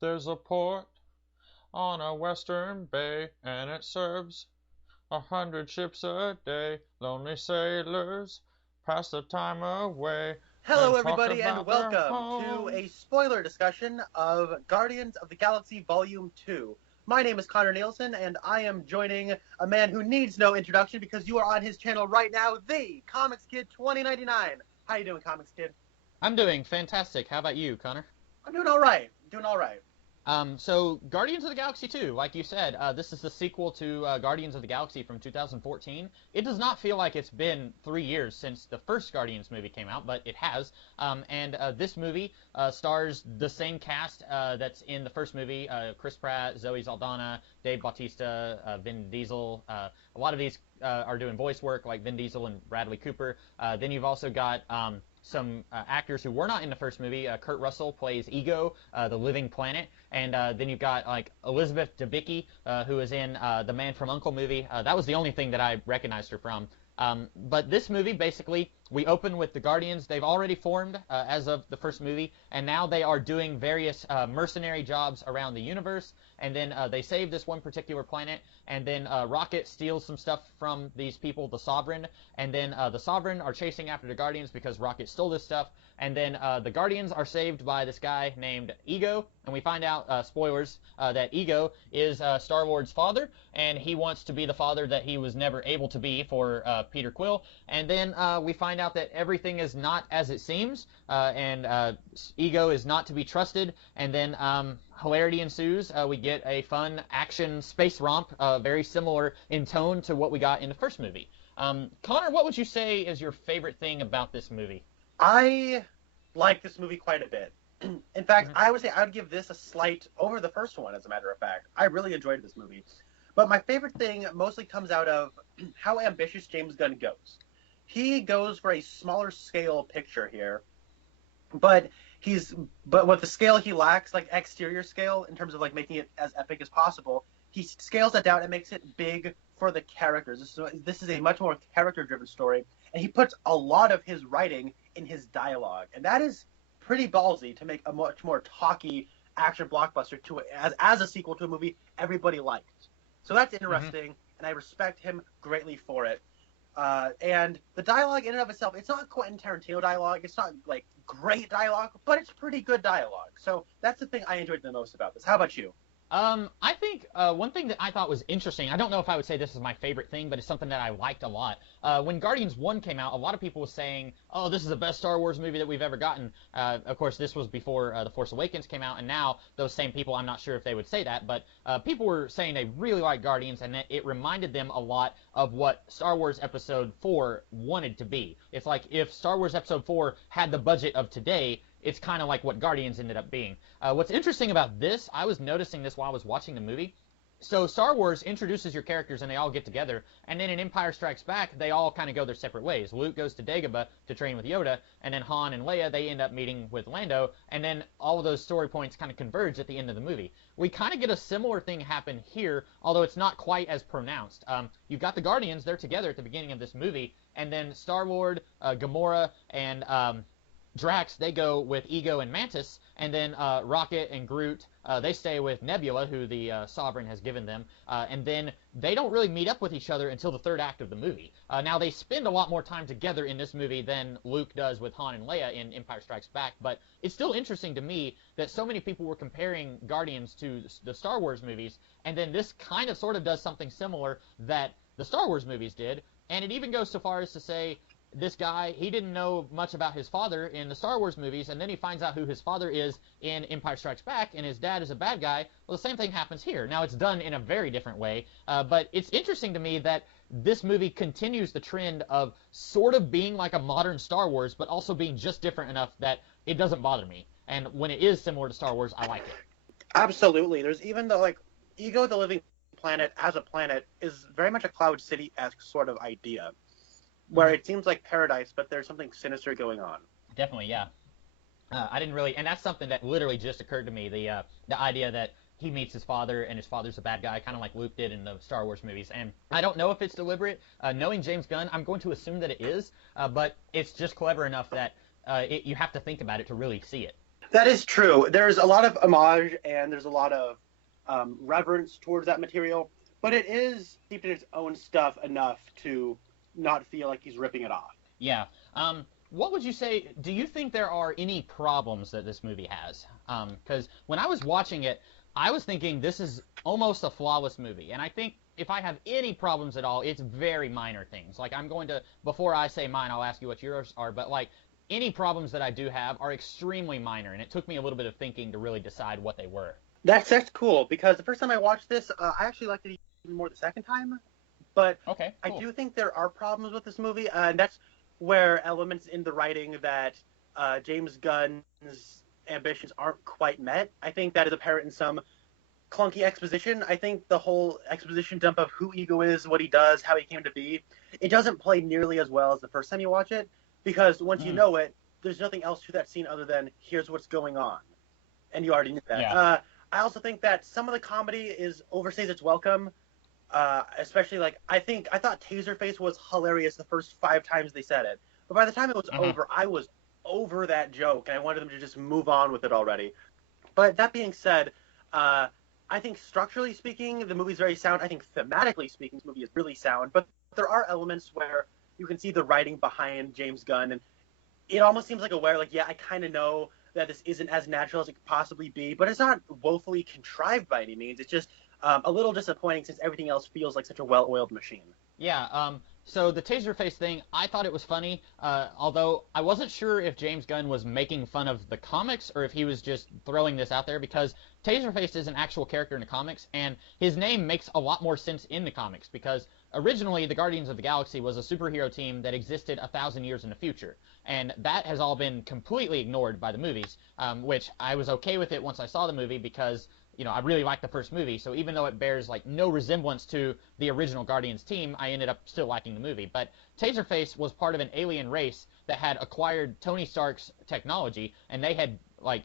There's a port on a western bay, and it serves 100 ships a day. Lonely sailors pass the time away Hello, and talk everybody, and about their welcome to a homes. spoiler discussion of Guardians of the Galaxy Volume 2. My name is Connor Nielsen, and I am joining a man who needs no introduction because you are on his channel right now, the Comics Kid 2099. How you doing, Comics Kid? I'm doing fantastic. How about you, Connor? I'm doing all right. Doing all right. So Guardians of the Galaxy 2, like you said, this is the sequel to Guardians of the Galaxy from 2014. It does not feel like it's been 3 years since the first Guardians movie came out, but it has. And this movie stars the same cast that's in the first movie: Chris Pratt, Zoe Saldana, Dave Bautista, Vin Diesel. A lot of these are doing voice work, like Vin Diesel and Bradley Cooper. Then you've also got some actors who were not in the first movie. Kurt Russell plays Ego, the living planet, and then you've got like Elizabeth Debicki, who is in the Man from U.N.C.L.E. movie. That was the only thing that I recognized her from. But this movie, basically, we open with the Guardians. They've already formed as of the first movie, and now they are doing various mercenary jobs around the universe. And then they save this one particular planet, and then Rocket steals some stuff from these people, the Sovereign, and then the Sovereign are chasing after the Guardians because Rocket stole this stuff, and then the Guardians are saved by this guy named Ego, and we find out, spoilers, that Ego is Star-Lord's father, and he wants to be the father that he was never able to be for Peter Quill, and then we find out that everything is not as it seems, and Ego is not to be trusted, and then hilarity ensues. We get a fun action space romp, very similar in tone to what we got in the first movie. Connor, what would you say is your favorite thing about this movie? I like this movie quite a bit. In fact, Mhm. I would say I would give this a slight over the first one, as a matter of fact. I really enjoyed this movie. But my favorite thing mostly comes out of how ambitious James Gunn goes. He goes for a smaller scale picture here, but but with the scale he lacks, like exterior scale, in terms of like making it as epic as possible, he scales that down and makes it big for the characters. This is a much more character-driven story, and he puts a lot of his writing in his dialogue, and that is pretty ballsy to make a much more talky action blockbuster to as a sequel to a movie everybody liked. So that's interesting, and I respect him greatly for it. And the dialogue in and of itself, it's not Quentin Tarantino dialogue. It's not like great dialogue, but it's pretty good dialogue. So that's the thing I enjoyed the most about this. How about you? I think one thing that I thought was interesting, I don't know if I would say this is my favorite thing, but it's something that I liked a lot. When Guardians 1 came out, a lot of people were saying, oh, this is the best Star Wars movie that we've ever gotten. Of course, this was before The Force Awakens came out, and now those same people, I'm not sure if they would say that, but people were saying they really liked Guardians, and that it reminded them a lot of what Star Wars Episode 4 wanted to be. It's like if Star Wars Episode 4 had the budget of today, it's kind of like what Guardians ended up being. What's interesting about this, I was noticing this while I was watching the movie. So Star Wars introduces your characters and they all get together, and then in Empire Strikes Back, they all kind of go their separate ways. Luke goes to Dagobah to train with Yoda, and then Han and Leia, they end up meeting with Lando, and then all of those story points kind of converge at the end of the movie. We kind of get a similar thing happen here, although it's not quite as pronounced. You've got the Guardians, they're together at the beginning of this movie, and then Star-Lord, Gamora, and Drax, they go with Ego and Mantis, and then Rocket and Groot, they stay with Nebula, who the Sovereign has given them, and then they don't really meet up with each other until the third act of the movie. Now, they spend a lot more time together in this movie than Luke does with Han and Leia in Empire Strikes Back, but it's still interesting to me that so many people were comparing Guardians to the Star Wars movies, and then this kind of sort of does something similar that the Star Wars movies did, and it even goes so far as to say, this guy, he didn't know much about his father in the Star Wars movies, and then he finds out who his father is in Empire Strikes Back, and his dad is a bad guy. Well, the same thing happens here. Now, it's done in a very different way, but it's interesting to me that this movie continues the trend of sort of being like a modern Star Wars, but also being just different enough that it doesn't bother me. And when it is similar to Star Wars, I like it. Absolutely. There's even the like Ego the Living Planet as a planet is very much a Cloud City-esque sort of idea, where it seems like paradise, but there's something sinister going on. Definitely, yeah. I didn't really, and that's something that literally just occurred to me, the idea that he meets his father, and his father's a bad guy, kind of like Luke did in the Star Wars movies. And I don't know if it's deliberate. Knowing James Gunn, I'm going to assume that it is, but it's just clever enough that you have to think about it to really see it. That is true. There's a lot of homage and there's a lot of reverence towards that material, but it is steeped in its own stuff enough to not feel like he's ripping it off. Yeah. What would you say? Do you think there are any problems that this movie has? Because when I was watching it, I was thinking this is almost a flawless movie, and I think if I have any problems at all, it's very minor things. Like I'm going to, before I say mine, I'll ask you what yours are, but like any problems that I do have are extremely minor, and it took me a little bit of thinking to really decide what they were. That's cool because the first time I watched this, I actually liked it even more the second time. But Okay, cool. I do think there are problems with this movie, and that's where elements in the writing that James Gunn's ambitions aren't quite met. I think that is apparent in some clunky exposition. I think the whole exposition dump of who Ego is, what he does, how he came to be, it doesn't play nearly as well as the first time you watch it, because once you know it, there's nothing else to that scene other than here's what's going on, and you already knew that. Yeah. I also think that some of the comedy overstays its welcome. Especially I thought Taserface was hilarious the first 5 times they said it, but by the time it was over, I was over that joke and I wanted them to just move on with it already. But that being said, I think structurally speaking, the movie's very sound. I think thematically speaking, the movie is really sound, but there are elements where you can see the writing behind James Gunn, and it almost seems like yeah, I kind of know that this isn't as natural as it could possibly be, but it's not woefully contrived by any means. It's just a little disappointing since everything else feels like such a well-oiled machine. Yeah, so the Taserface thing, I thought it was funny, although I wasn't sure if James Gunn was making fun of the comics or if he was just throwing this out there, because Taserface is an actual character in the comics, and his name makes a lot more sense in the comics, because originally the Guardians of the Galaxy was a superhero team that existed 1,000 years in the future, and that has all been completely ignored by the movies, which I was okay with it once I saw the movie, because I really liked the first movie, so even though it bears no resemblance to the original Guardians team, I ended up still liking the movie. But Taserface was part of an alien race that had acquired Tony Stark's technology, and they had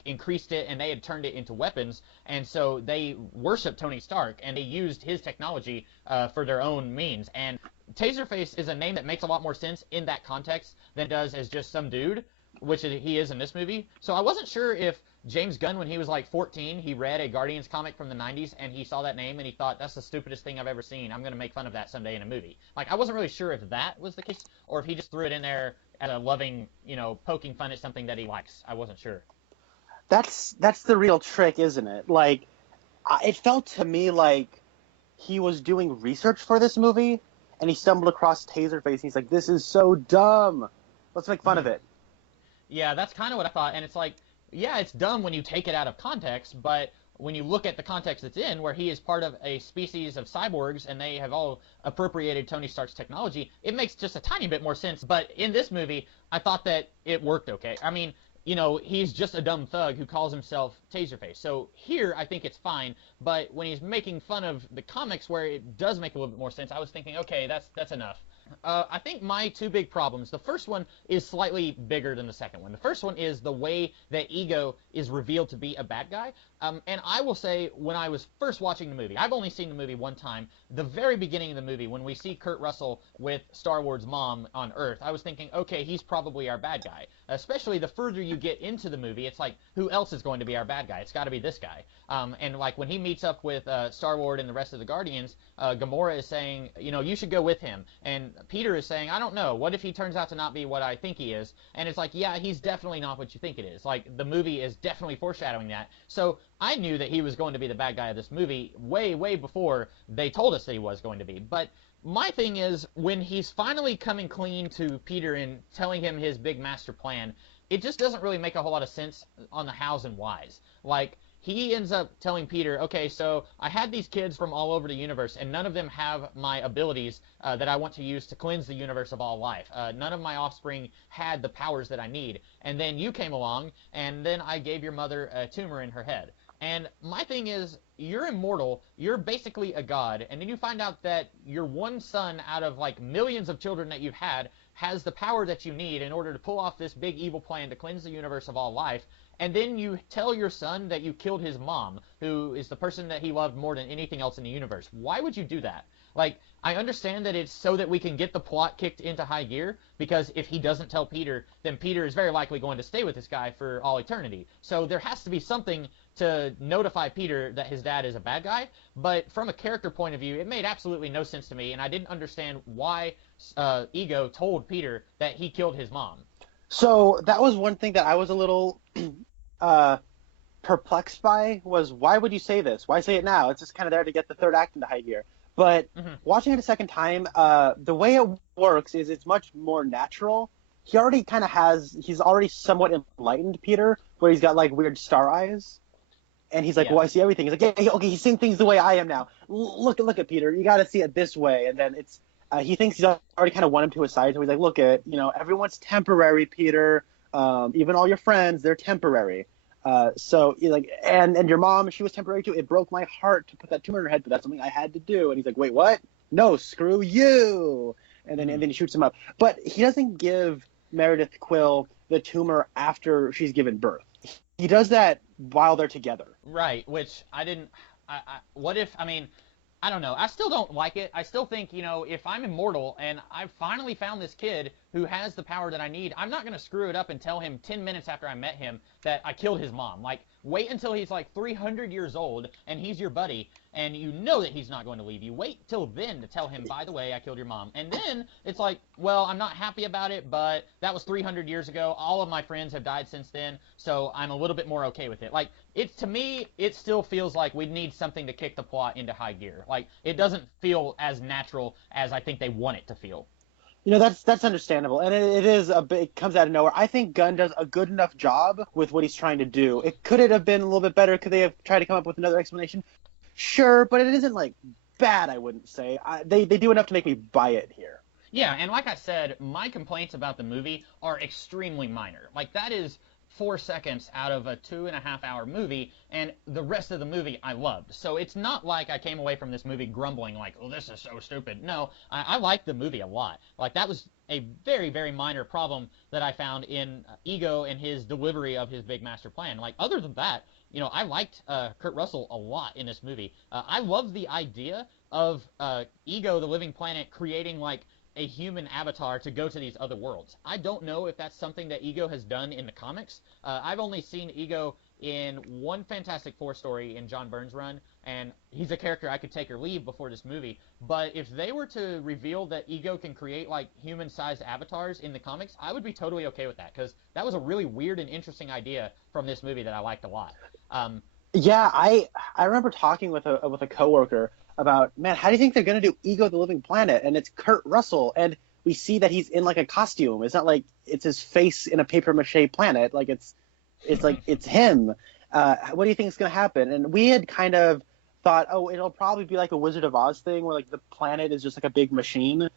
increased it, and they had turned it into weapons, and so they worshipped Tony Stark, and they used his technology for their own means. And Taserface is a name that makes a lot more sense in that context than it does as just some dude, which he is in this movie. So I wasn't sure if James Gunn, when he was 14, he read a Guardians comic from the 90s, and he saw that name, and he thought, that's the stupidest thing I've ever seen. I'm going to make fun of that someday in a movie. I wasn't really sure if that was the case, or if he just threw it in there as a loving, poking fun at something that he likes. I wasn't sure. That's the real trick, isn't it? It felt to me like he was doing research for this movie, and he stumbled across Taserface, and he's like, this is so dumb. Let's make fun of it. Yeah, that's kind of what I thought, and it's yeah, it's dumb when you take it out of context, but when you look at the context it's in, where he is part of a species of cyborgs and they have all appropriated Tony Stark's technology, it makes just a tiny bit more sense. But in this movie, I thought that it worked okay. I mean, he's just a dumb thug who calls himself Taserface. So here, I think it's fine, but when he's making fun of the comics where it does make a little bit more sense, I was thinking, okay, that's enough. I think my 2 big problems, the first one is slightly bigger than the second one. The first one is the way that Ego is revealed to be a bad guy. And I will say, when I was first watching the movie, I've only seen the movie one time, the very beginning of the movie, when we see Kurt Russell with Star-Lord's mom on Earth, I was thinking, okay, he's probably our bad guy. Especially the further you get into the movie, it's who else is going to be our bad guy? It's got to be this guy. And when he meets up with Star-Lord and the rest of the Guardians, Gamora is saying, you should go with him. And Peter is saying, I don't know, what if he turns out to not be what I think he is? And it's yeah, he's definitely not what you think it is. The movie is definitely foreshadowing that. So I knew that he was going to be the bad guy of this movie way, way before they told us that he was going to be. But my thing is, when he's finally coming clean to Peter and telling him his big master plan, it just doesn't really make a whole lot of sense on the hows and whys. He ends up telling Peter, okay, so I had these kids from all over the universe, and none of them have my abilities that I want to use to cleanse the universe of all life. None of my offspring had the powers that I need. And then you came along, and then I gave your mother a tumor in her head. And my thing is, you're immortal, you're basically a god, and then you find out that your one son out of millions of children that you've had has the power that you need in order to pull off this big evil plan to cleanse the universe of all life, and then you tell your son that you killed his mom, who is the person that he loved more than anything else in the universe. Why would you do that? Like, I understand that it's so that we can get the plot kicked into high gear, because if he doesn't tell Peter, then Peter is very likely going to stay with this guy for all eternity. So there has to be something to notify Peter that his dad is a bad guy, but from a character point of view, it made absolutely no sense to me, and I didn't understand why Ego told Peter that he killed his mom. So that was one thing that I was a little perplexed by, was why would you say this? Why say it now? It's just kind of there to get the third act into high gear. But watching it a second time, the way it works is it's much more natural. He already kind of he's already somewhat enlightened Peter, where he's got like weird star eyes. And he's like, well, I see everything. He's like, yeah, okay, he's seeing things the way I am now. Look at Peter. You got to see it this way. And then it's he thinks he's already kind of won him to his side. So he's like, look, everyone's temporary, Peter. Even all your friends, they're temporary. So you're like, and your mom, she was temporary too. It broke my heart to put that tumor in her head, but that's something I had to do. And he's like, wait, what? No, screw you. And then he shoots him up. But he doesn't give Meredith Quill the tumor after she's given birth. He does that while they're together. Right, which I didn't. What if? I mean, I don't know. I still don't like it. I still think, if I'm immortal and I've finally found this kid who has the power that I need, I'm not going to screw it up and tell him 10 minutes after I met him that I killed his mom. Like, wait until he's like 300 years old and he's your buddy and you know that he's not going to leave you. Wait till then to tell him, by the way, I killed your mom. And then it's like, well, I'm not happy about it, but that was 300 years ago. All of my friends have died since then, so I'm a little bit more okay with it. Like, to me, it still feels like we need something to kick the plot into high gear. Like, it doesn't feel as natural as I think they want it to feel. That's understandable, and it comes out of nowhere. I think Gunn does a good enough job with what he's trying to do. Could it have been a little bit better? Could they have tried to come up with another explanation? Sure, but it isn't like bad, I wouldn't say. They do enough to make me buy it here. Yeah, and like I said, my complaints about the movie are extremely minor. Like, that is 4 seconds out of a 2.5-hour movie, and the rest of the movie I loved. So it's not like I came away from this movie grumbling like, oh, this is so stupid. No, I liked the movie a lot. Like, that was a very, very minor problem that I found in Ego and his delivery of his big master plan. Like, other than that, I liked Kurt Russell a lot in this movie. I love the idea of Ego, the living planet, creating, like, a human avatar to go to these other worlds. I don't know if that's something that Ego has done in the comics. I've only seen Ego in one Fantastic Four story in John Byrne's run, and he's a character I could take or leave before this movie. But if they were to reveal that Ego can create, like, human-sized avatars in the comics, I would be totally okay with that, because that was a really weird and interesting idea from this movie that I liked a lot. Yeah, I remember talking with a coworker about, man, how do you think they're going to do Ego the Living Planet? And it's Kurt Russell, and we see that he's in like a costume. It's not like it's his face in a paper mache planet. Like it's like it's him. What do you think is going to happen? And we had kind of thought, oh, it'll probably be like a Wizard of Oz thing where like the planet is just like a big machine.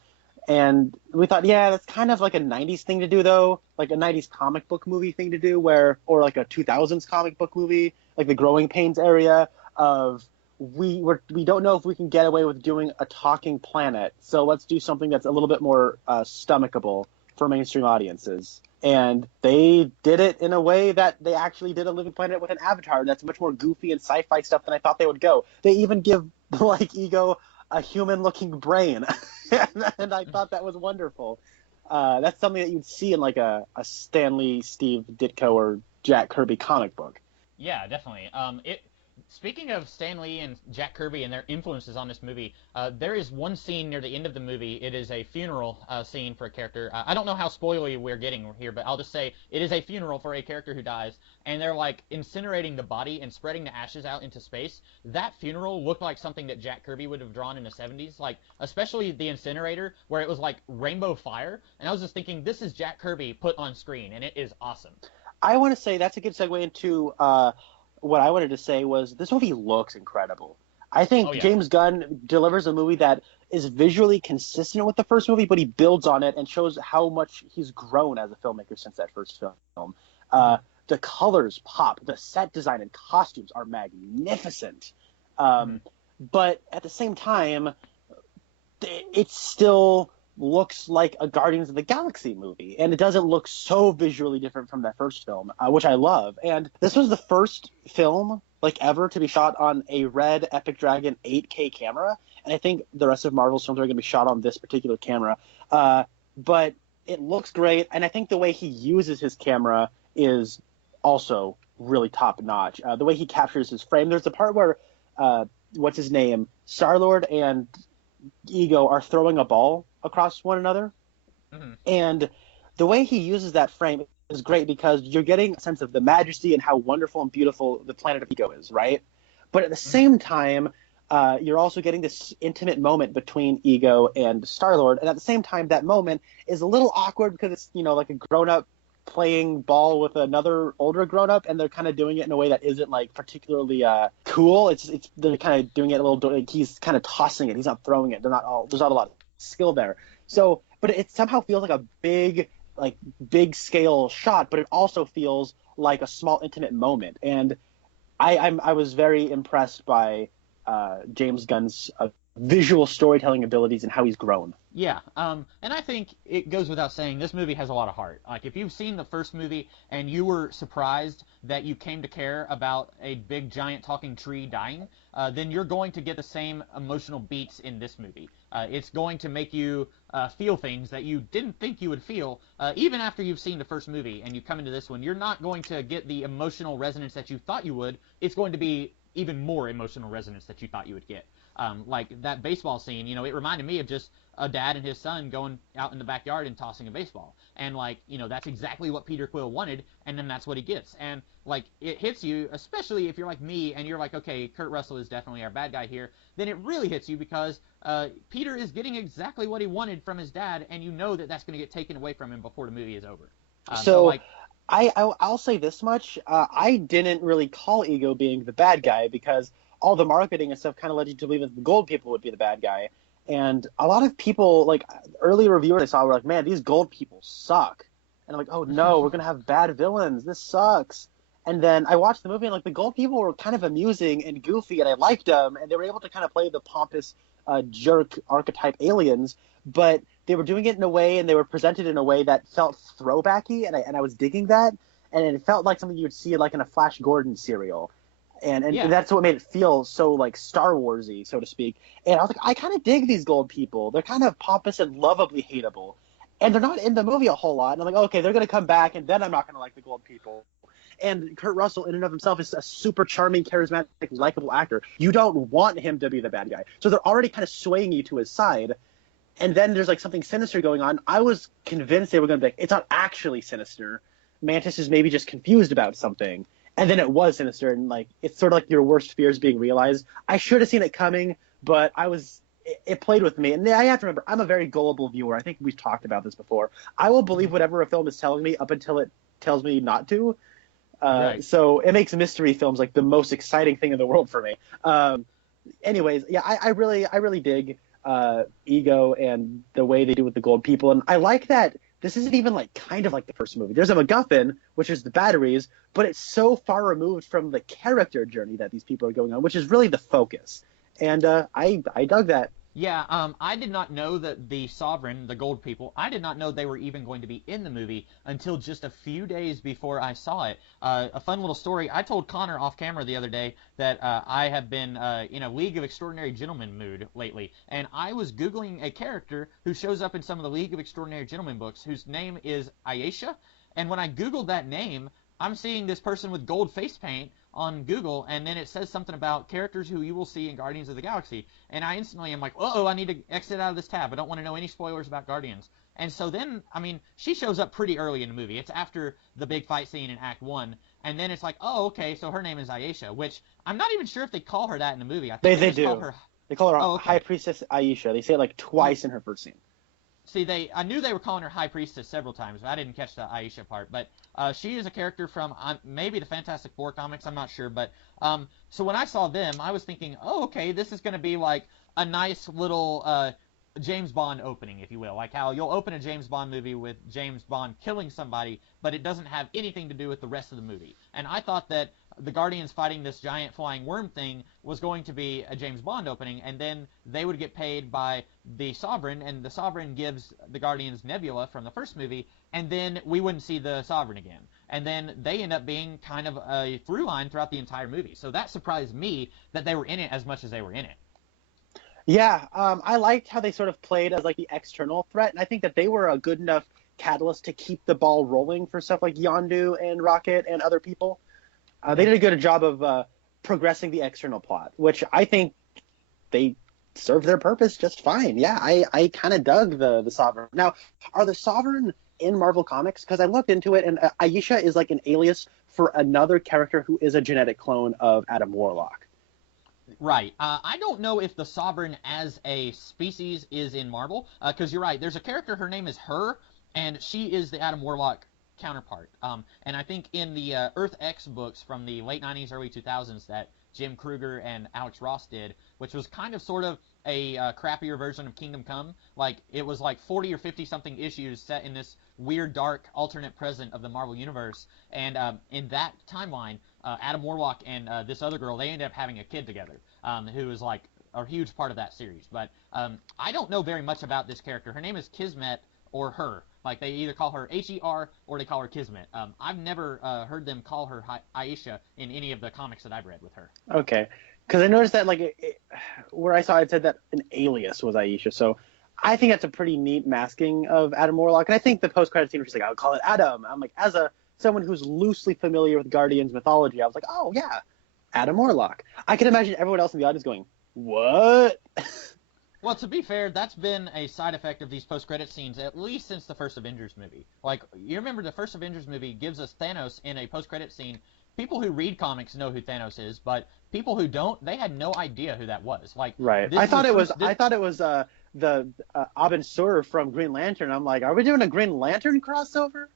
And we thought, yeah, that's kind of like a 90s thing to do, though, like a 90s comic book movie thing to do, or like a 2000s comic book movie, like the Growing Pains area of we don't know if we can get away with doing a talking planet, so let's do something that's a little bit more stomachable for mainstream audiences. And they did it in a way that they actually did a living planet with an avatar that's much more goofy and sci-fi stuff than I thought they would go. They even give, like, Ego a human-looking brain, and I thought that was wonderful. That's something that you'd see in, like, a Stan Lee, Steve Ditko, or Jack Kirby comic book. Yeah, definitely. Speaking of Stan Lee and Jack Kirby and their influences on this movie, there is one scene near the end of the movie. It is a funeral scene for a character. I don't know how spoilery we're getting here, but I'll just say it is a funeral for a character who dies, and they're like incinerating the body and spreading the ashes out into space. That funeral looked like something that Jack Kirby would have drawn in the 70s, like especially the incinerator where it was like rainbow fire. And I was just thinking, this is Jack Kirby put on screen, and it is awesome. I want to say that's a good segue into what I wanted to say was this movie looks incredible. I think James Gunn delivers a movie that is visually consistent with the first movie, but he builds on it and shows how much he's grown as a filmmaker since that first film. The colors pop. The set design and costumes are magnificent. But at the same time, it's still looks like a Guardians of the Galaxy movie, and it doesn't look so visually different from that first film, which I love. And this was the first film like ever to be shot on a Red Epic Dragon 8K camera, and I think the rest of Marvel's films are going to be shot on this particular camera. But it looks great, and I think the way he uses his camera is also really top notch. The way he captures his frame. There's a part where what's his name, Star-Lord and Ego are throwing a ball across one another, and the way he uses that frame is great because you're getting a sense of the majesty and how wonderful and beautiful the planet of Ego is, right? But at the same time, you're also getting this intimate moment between Ego and Star-Lord, and at the same time, that moment is a little awkward because it's, you know, like a grown-up playing ball with another older grown-up, and they're kind of doing it in a way that isn't like particularly cool. It's they're kind of doing it a little, like he's kind of tossing it, he's not throwing it. There's not a lot of skill there. So, but it somehow feels like a big scale shot, but it also feels like a small intimate moment. And I was very impressed by James Gunn's visual storytelling abilities and how he's grown. Yeah, and I think it goes without saying this movie has a lot of heart. Like, if you've seen the first movie and you were surprised that you came to care about a big giant talking tree dying, then you're going to get the same emotional beats in this movie. It's going to make you feel things that you didn't think you would feel, even after you've seen the first movie and you come into this one. You're not going to get the emotional resonance that you thought you would. It's going to be even more emotional resonance that you thought you would get. Like that baseball scene, you know, it reminded me of just a dad and his son going out in the backyard and tossing a baseball. And, like, you know, that's exactly what Peter Quill wanted, and then that's what he gets. And, like, it hits you, especially if you're like me and you're like, okay, Kurt Russell is definitely our bad guy here, then it really hits you because Peter is getting exactly what he wanted from his dad, and you know that that's going to get taken away from him before the movie is over. So like, I'll say this much. I didn't really call Ego being the bad guy because all the marketing and stuff kind of led you to believe that the gold people would be the bad guy. And a lot of people, like, early reviewers I saw were like, man, these gold people suck. And I'm like, oh no, we're going to have bad villains. This sucks. And then I watched the movie and, like, the gold people were kind of amusing and goofy, and I liked them. And they were able to kind of play the pompous jerk archetype aliens, but they were doing it in a way, and they were presented in a way that felt throwbacky, and I was digging that. And it felt like something you would see, like, in a Flash Gordon serial. And Yeah. that's what made it feel so, like, Star Warsy, so to speak. And I was like, I kind of dig these gold people. They're kind of pompous and lovably hateable. And they're not in the movie a whole lot. And I'm like, okay, they're going to come back, and then I'm not going to like the gold people. And Kurt Russell, in and of himself, is a super charming, charismatic, likable actor. You don't want him to be the bad guy. So they're already kind of swaying you to his side. And then there's, like, something sinister going on. I was convinced they were going to be like, it's not actually sinister. Mantis is maybe just confused about something. And then it was sinister, and, like, it's sort of like your worst fears being realized. I should have seen it coming, but it played with me. And I have to remember, I'm a very gullible viewer. I think we've talked about this before. I will believe whatever a film is telling me up until it tells me not to. Right. So it makes mystery films, like, the most exciting thing in the world for me. Anyways, yeah, I really dig Ego and the way they do with the gold people. And I like that this isn't even, like, kind of like the first movie. There's a MacGuffin, which is the batteries, but it's so far removed from the character journey that these people are going on, which is really the focus. And I dug that. Yeah, I did not know that the Sovereign, the gold people, I did not know they were even going to be in the movie until just a few days before I saw it. A fun little story. I told Connor off camera the other day that I have been in a League of Extraordinary Gentlemen mood lately, and I was Googling a character who shows up in some of the League of Extraordinary Gentlemen books whose name is Ayesha, and when I Googled that name, I'm seeing this person with gold face paint on Google, and then it says something about characters who you will see in Guardians of the Galaxy, and I instantly am like, uh-oh, I need to exit out of this tab. I don't want to know any spoilers about Guardians. And so then, I mean, she shows up pretty early in the movie. It's after the big fight scene in Act 1, and then it's like, oh, okay, so her name is Ayesha, which I'm not even sure if they call her that in the movie. I think They just do. call her... They call her Oh, okay. High Priestess Ayesha. They say it, like, twice in her first scene. See, I knew they were calling her High Priestess several times, but I didn't catch the Ayesha part. But she is a character from maybe the Fantastic Four comics, I'm not sure. But so when I saw them, I was thinking, oh, okay, this is going to be like a nice little James Bond opening, if you will. Like how you'll open a James Bond movie with James Bond killing somebody, but it doesn't have anything to do with the rest of the movie. And I thought that the Guardians fighting this giant flying worm thing was going to be a James Bond opening, and then they would get paid by the Sovereign, and the Sovereign gives the Guardians Nebula from the first movie, and then we wouldn't see the Sovereign again. And then they end up being kind of a through line throughout the entire movie. So that surprised me that they were in it as much as they were in it. Yeah, I liked how they sort of played as like the external threat, and I think that they were a good enough catalyst to keep the ball rolling for stuff like Yondu and Rocket and other people. They did a good job of progressing the external plot, which I think they served their purpose just fine. Yeah, I kind of dug the Sovereign. Now, are the Sovereign in Marvel Comics? Because I looked into it, and Aisha is like an alias for another character who is a genetic clone of Adam Warlock. Right. I don't know if the Sovereign as a species is in Marvel, because you're right. There's a character, her name is Her, and she is the Adam Warlock counterpart. And I think in the Earth X books from the late 90s, early 2000s that Jim Krueger and Alex Ross did, which was kind of sort of a crappier version of Kingdom Come. Like, it was like 40 or 50 something issues set in this weird, dark, alternate present of the Marvel Universe. And in that timeline, Adam Warlock and this other girl, they ended up having a kid together, who is like a huge part of that series. But I don't know very much about this character. Her name is Kismet, or Her. Like, they either call her Her or they call her Kismet. I've never heard them call her Aisha in any of the comics that I've read with her. Okay. Because I noticed that, like, where I saw it said that an alias was Aisha. So I think that's a pretty neat masking of Adam Warlock. And I think the post-credit scene was just like, I'll call it Adam. I'm like, as someone who's loosely familiar with Guardians mythology, I was like, oh, yeah, Adam Warlock. I can imagine everyone else in the audience going, what? Well, to be fair, that's been a side effect of these post-credit scenes at least since the first Avengers movie. Like, you remember the first Avengers movie gives us Thanos in a post-credit scene. People who read comics know who Thanos is, but people who don't, they had no idea who that was. Like, right. I thought it was the Abin Sur from Green Lantern. I'm like, are we doing a Green Lantern crossover?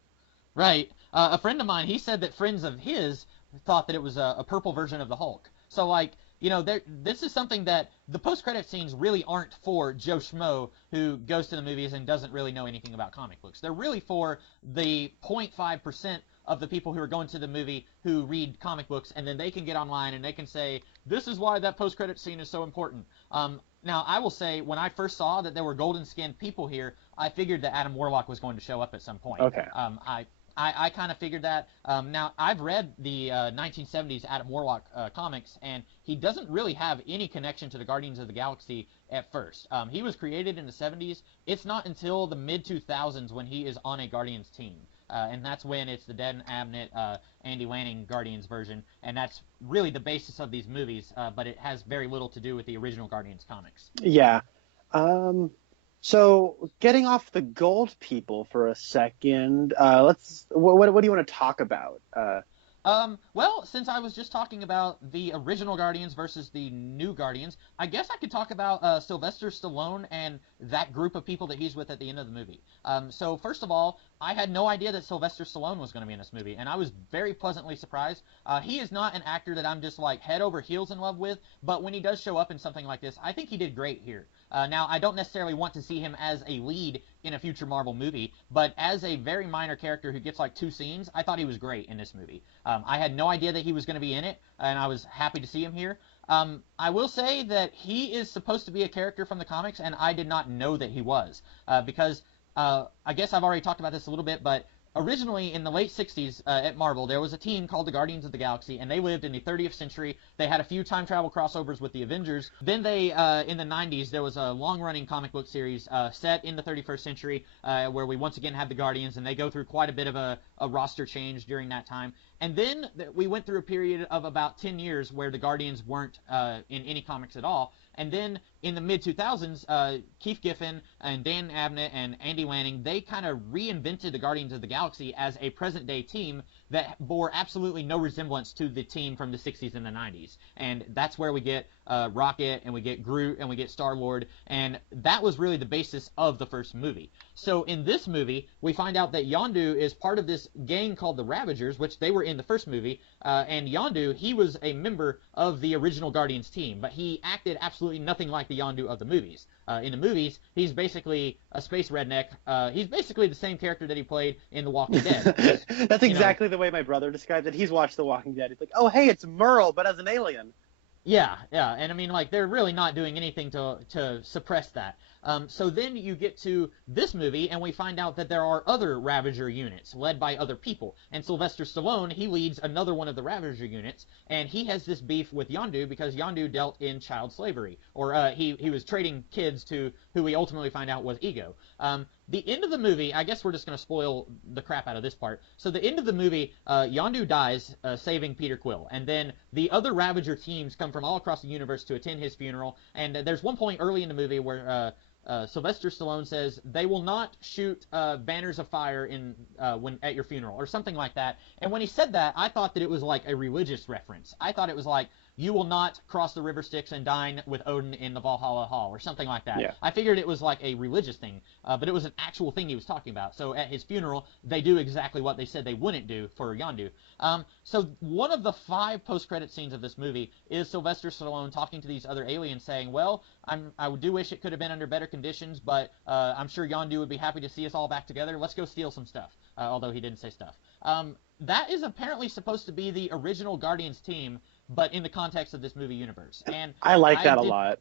Right. A friend of mine, he said that friends of his thought that it was a purple version of the Hulk. So, like, you know, this is something that the post-credit scenes really aren't for Joe Schmo who goes to the movies and doesn't really know anything about comic books. They're really for the 0.5% of the people who are going to the movie who read comic books, and then they can get online and they can say, this is why that post-credit scene is so important. Now, I will say, when I first saw that there were golden-skinned people here, I figured that Adam Warlock was going to show up at some point. Okay. I kind of figured that. Now, I've read the 1970s Adam Warlock comics, and he doesn't really have any connection to the Guardians of the Galaxy at first. He was created in the 70s. It's not until the mid-2000s when he is on a Guardians team. And that's when it's the Dan Abnett, Andy Lanning Guardians version, and that's really the basis of these movies, but it has very little to do with the original Guardians comics. Yeah. So getting off the gold people for a second, what do you want to talk about? Well, since I was just talking about the original Guardians versus the new Guardians, I guess I could talk about Sylvester Stallone and that group of people that he's with at the end of the movie. So first of all, I had no idea that Sylvester Stallone was going to be in this movie, and I was very pleasantly surprised. He is not an actor that I'm just like head over heels in love with, but when he does show up in something like this, I think he did great here. Now, I don't necessarily want to see him as a lead in a future Marvel movie, but as a very minor character who gets like 2 scenes, I thought he was great in this movie. I had no idea that he was going to be in it, and I was happy to see him here. I will say that he is supposed to be a character from the comics, and I did not know that he was, because I guess I've already talked about this a little bit, but originally in the late 60s at Marvel, there was a team called the Guardians of the Galaxy, and they lived in the 30th century. They had a few time travel crossovers with the Avengers. Then they, in the 90s, there was a long-running comic book series set in the 31st century where we once again have the Guardians, and they go through quite a bit of a roster change during that time. And then we went through a period of about 10 years where the Guardians weren't in any comics at all. And then in the mid-2000s, Keith Giffen and Dan Abnett and Andy Lanning, they kind of reinvented the Guardians of the Galaxy as a present-day team that bore absolutely no resemblance to the team from the 60s and the 90s. And that's where we get Rocket, and we get Groot, and we get Star-Lord, and that was really the basis of the first movie. So in this movie, we find out that Yondu is part of this gang called the Ravagers, which they were in the first movie, and Yondu, he was a member of the original Guardians team, but he acted absolutely nothing like the Yondu of the movies. In the movies, he's basically a space redneck. He's basically the same character that he played in The Walking Dead. That's exactly the way my brother described it. He's watched The Walking Dead. He's like, oh, hey, it's Merle, but as an alien. Yeah, and I mean, like, they're really not doing anything to suppress that. So then you get to this movie, and we find out that there are other Ravager units led by other people. And Sylvester Stallone, he leads another one of the Ravager units, and he has this beef with Yondu because Yondu dealt in child slavery, or he was trading kids to who we ultimately find out was Ego. The end of the movie, I guess we're just going to spoil the crap out of this part. So the end of the movie, Yondu dies, saving Peter Quill. And then the other Ravager teams come from all across the universe to attend his funeral. And there's one point early in the movie where Sylvester Stallone says, they will not shoot banners of fire when at your funeral, or something like that. And when he said that, I thought that it was like a religious reference. I thought it was like, you will not cross the river Styx and dine with Odin in the Valhalla Hall, or something like that. Yeah. I figured it was like a religious thing, but it was an actual thing he was talking about. So at his funeral, they do exactly what they said they wouldn't do for Yondu. So one of the 5 post-credit scenes of this movie is Sylvester Stallone talking to these other aliens saying, well, I do wish it could have been under better conditions, but I'm sure Yondu would be happy to see us all back together. Let's go steal some stuff, although he didn't say stuff. That is apparently supposed to be the original Guardians team, but in the context of this movie universe. And I like that a lot.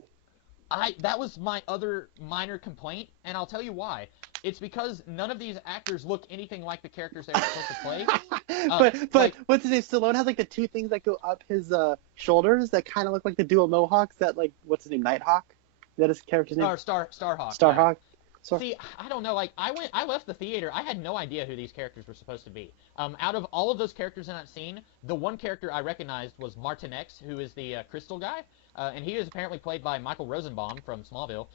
That was my other minor complaint, and I'll tell you why. It's because none of these actors look anything like the characters they were supposed to play. But what's his name? Stallone has like the 2 things that go up his shoulders that kind of look like the dual mohawks. That like what's his name? Nighthawk? Is that his character's name? Starhawk. Starhawk. Yeah. See, I don't know. Like, I left the theater. I had no idea who these characters were supposed to be. Out of all of those characters in that scene, the one character I recognized was Martin X, who is the Crystal guy. And he is apparently played by Michael Rosenbaum from Smallville,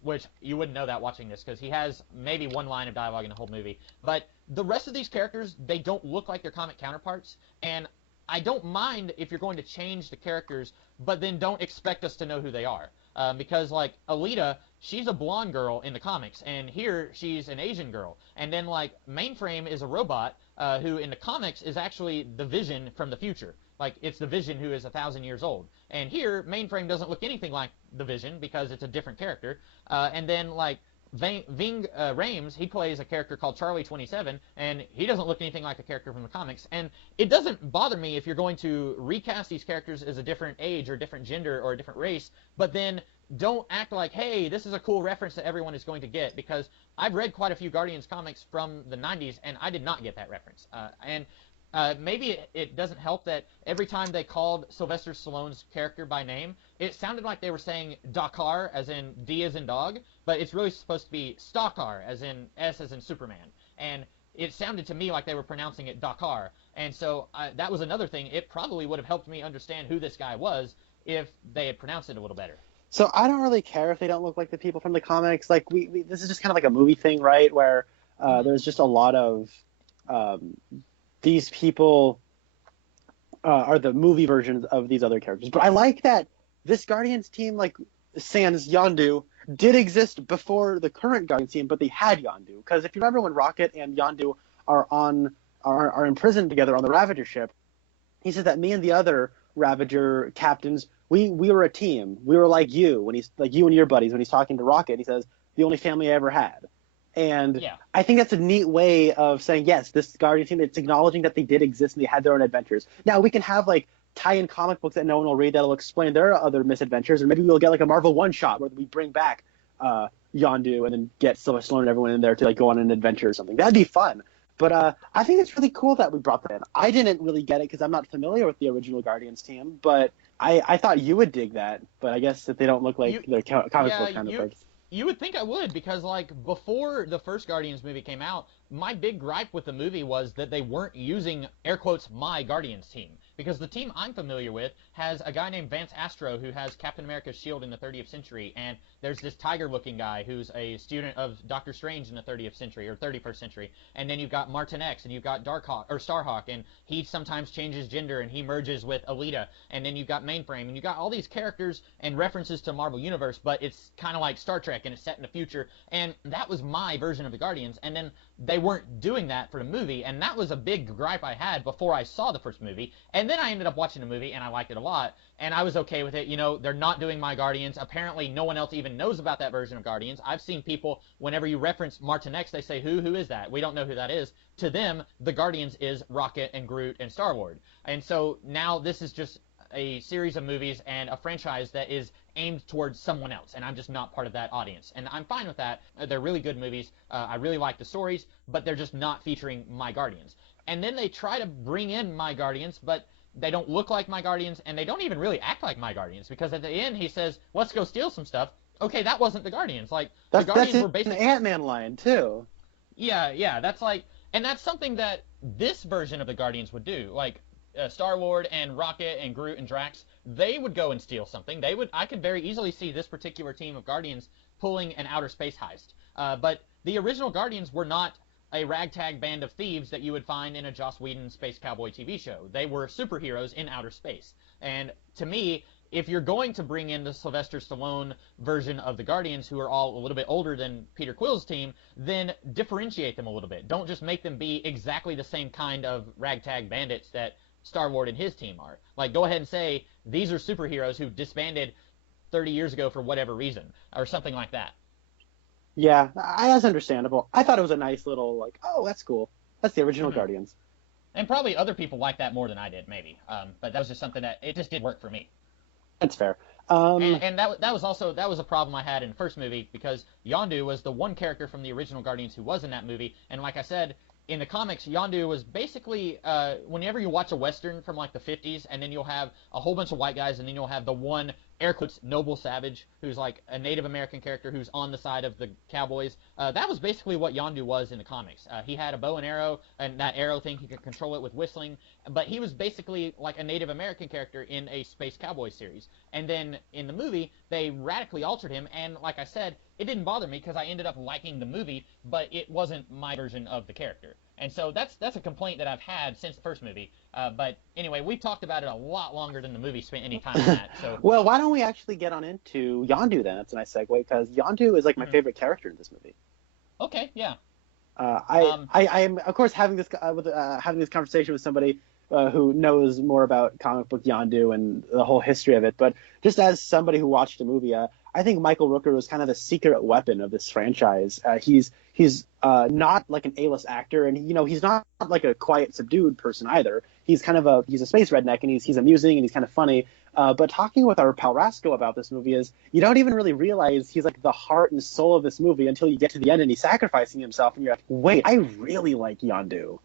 which you wouldn't know that watching this because he has maybe one line of dialogue in the whole movie. But the rest of these characters, they don't look like their comic counterparts, and I don't mind if you're going to change the characters, but then don't expect us to know who they are. Because, like, Alita, she's a blonde girl in the comics, and here she's an Asian girl. And then, like, Mainframe is a robot who in the comics is actually the Vision from the future. Like, it's the Vision who is 1,000 years old. And here, Mainframe doesn't look anything like the Vision because it's a different character. And then, like, Ving Rhames, he plays a character called Charlie 27, and he doesn't look anything like the character from the comics. And it doesn't bother me if you're going to recast these characters as a different age or different gender or a different race, but then don't act like, hey, this is a cool reference that everyone is going to get, because I've read quite a few Guardians comics from the 90s, and I did not get that reference. Maybe it doesn't help that every time they called Sylvester Stallone's character by name, it sounded like they were saying Dakar, as in D as in dog, but it's really supposed to be Stalkar, as in S as in Superman. And it sounded to me like they were pronouncing it Dakar. And so that was another thing. It probably would have helped me understand who this guy was if they had pronounced it a little better. So I don't really care if they don't look like the people from the comics. Like we this is just kind of like a movie thing, right? Where there's just a lot of these people are the movie versions of these other characters. But I like that this Guardians team, like sans Yondu, did exist before the current Guardians team, but they had Yondu. Because if you remember when Rocket and Yondu are imprisoned together on the Ravager ship, he said that me and the other Ravager captains, we were a team. We were like you when he's like you and your buddies when he's talking to Rocket. He says the only family I ever had. And yeah. I think that's a neat way of saying, yes, this Guardian team, it's acknowledging that they did exist and they had their own adventures. Now, we can have, like, tie-in comic books that no one will read that'll explain their other misadventures, or maybe we'll get, like, a Marvel one-shot where we bring back Yondu and then get Sylvester Stallone and everyone in there to, like, go on an adventure or something. That'd be fun. But I think it's really cool that we brought that in. I didn't really get it because I'm not familiar with the original Guardians team, but I thought you would dig that. But I guess that they don't look like their comic book counterparts. You would think I would, because, like, before the first Guardians movie came out, my big gripe with the movie was that they weren't using, air quotes, my Guardians team. Because the team I'm familiar with has a guy named Vance Astro who has Captain America's shield in the 30th century, and there's this tiger-looking guy who's a student of Doctor Strange in the 30th century or 31st century, and then you've got Martin X, and you've got Darkhawk or Starhawk, and he sometimes changes gender and he merges with Alita, and then you've got Mainframe, and you've got all these characters and references to Marvel Universe, but it's kind of like Star Trek and it's set in the future, and that was my version of the Guardians, and then they weren't doing that for the movie, and that was a big gripe I had before I saw the first movie, and then I ended up watching the movie and I liked it a lot, and I was okay with it. You know, they're not doing My Guardians. Apparently no one else even knows about that version of Guardians. I've seen people, whenever you reference Martin X, they say, who is that? We don't know who that is. To them, the Guardians is Rocket and Groot and Star-Lord. And so now this is just a series of movies and a franchise that is aimed towards someone else, and I'm just not part of that audience. And I'm fine with that. They're really good movies. I really like the stories, but they're just not featuring My Guardians. And then they try to bring in My Guardians, but they don't look like My Guardians, and they don't even really act like My Guardians, because at the end he says, let's go steal some stuff. Okay, that wasn't the Guardians. Like, the Guardians were basically an Ant-Man line, too. Yeah, that's like, and that's something that this version of the Guardians would do. Like, Star-Lord and Rocket and Groot and Drax, they would go and steal something. I could very easily see this particular team of Guardians pulling an outer space heist. But the original Guardians were not a ragtag band of thieves that you would find in a Joss Whedon Space Cowboy TV show. They were superheroes in outer space. And to me, if you're going to bring in the Sylvester Stallone version of the Guardians, who are all a little bit older than Peter Quill's team, then differentiate them a little bit. Don't just make them be exactly the same kind of ragtag bandits that Star-Lord and his team are. Like, go ahead and say, these are superheroes who disbanded 30 years ago for whatever reason, or something like that. Yeah, that's understandable. I thought it was a nice little, like, oh, that's cool. That's the original Guardians. And probably other people like that more than I did, maybe. But that was just something that, it just didn't work for me. That's fair. And that was a problem I had in the first movie, because Yondu was the one character from the original Guardians who was in that movie, and like I said, in the comics, Yondu was basically, whenever you watch a Western from like the 50s, and then you'll have a whole bunch of white guys, and then you'll have the one, air quotes, noble savage, who's like a Native American character who's on the side of the cowboys. That was basically what Yondu was in the comics. He had a bow and arrow, and that arrow thing, he could control it with whistling, but he was basically like a Native American character in a Space Cowboy series. And then in the movie, they radically altered him, and like I said, it didn't bother me because I ended up liking the movie, but it wasn't my version of the character. And so that's a complaint that I've had since the first movie. But anyway, we've talked about it a lot longer than the movie spent any time on that. So well, why don't we actually get on into Yondu then? That's a nice segue, because Yondu is like my favorite character in this movie. Okay, yeah. I am, of course, having this conversation with somebody who knows more about comic book Yondu and the whole history of it. But just as somebody who watched the movie, I think Michael Rooker was kind of the secret weapon of this franchise. He's not like an A-list actor, and he's not like a quiet, subdued person either. He's kind of he's a space redneck, and he's amusing and he's kind of funny. But talking with our pal Rasco about this movie is you don't even really realize he's like the heart and soul of this movie until you get to the end and he's sacrificing himself, and you're like, wait, I really like Yondu.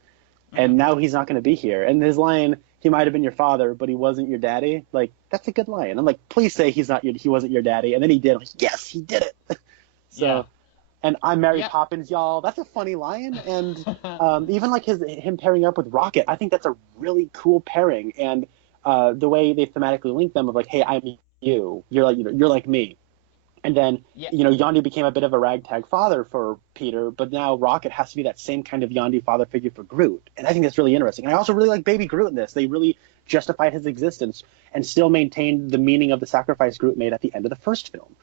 And now he's not going to be here. And his line, he might have been your father, but he wasn't your daddy. Like, that's a good line. I'm like, please say he wasn't your daddy. And then he did. I'm like, yes, he did it. So, yeah. And I'm Mary Poppins, y'all. That's a funny line. And even like him pairing up with Rocket, I think that's a really cool pairing. And the way they thematically link them of like, hey, I'm you. You're like me. And then, Yondu became a bit of a ragtag father for Peter, but now Rocket has to be that same kind of Yondu father figure for Groot. And I think that's really interesting. And I also really like Baby Groot in this. They really justified his existence and still maintained the meaning of the sacrifice Groot made at the end of the first film.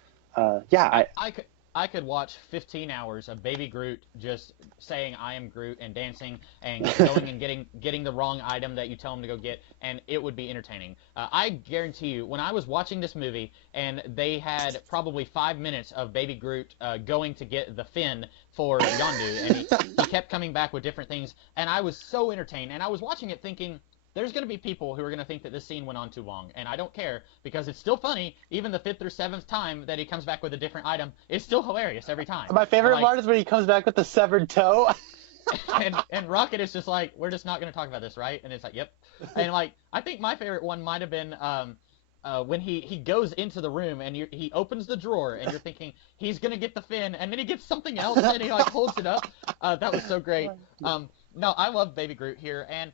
I could watch 15 hours of Baby Groot just saying I am Groot and dancing and going and getting the wrong item that you tell him to go get, and it would be entertaining. I guarantee you, when I was watching this movie and they had probably 5 minutes of Baby Groot going to get the fin for Yondu, and he kept coming back with different things, and I was so entertained, and I was watching it thinking, there's going to be people who are going to think that this scene went on too long, and I don't care, because it's still funny. Even the 5th or 7th time that he comes back with a different item, it's still hilarious every time. My favorite part is when he comes back with the severed toe. and Rocket is just like, we're just not going to talk about this, right? And it's like, yep. And like, I think my favorite one might have been when he goes into the room and he opens the drawer and you're thinking he's going to get the fin, and then he gets something else and he like holds it up. That was so great. No, I love Baby Groot here, and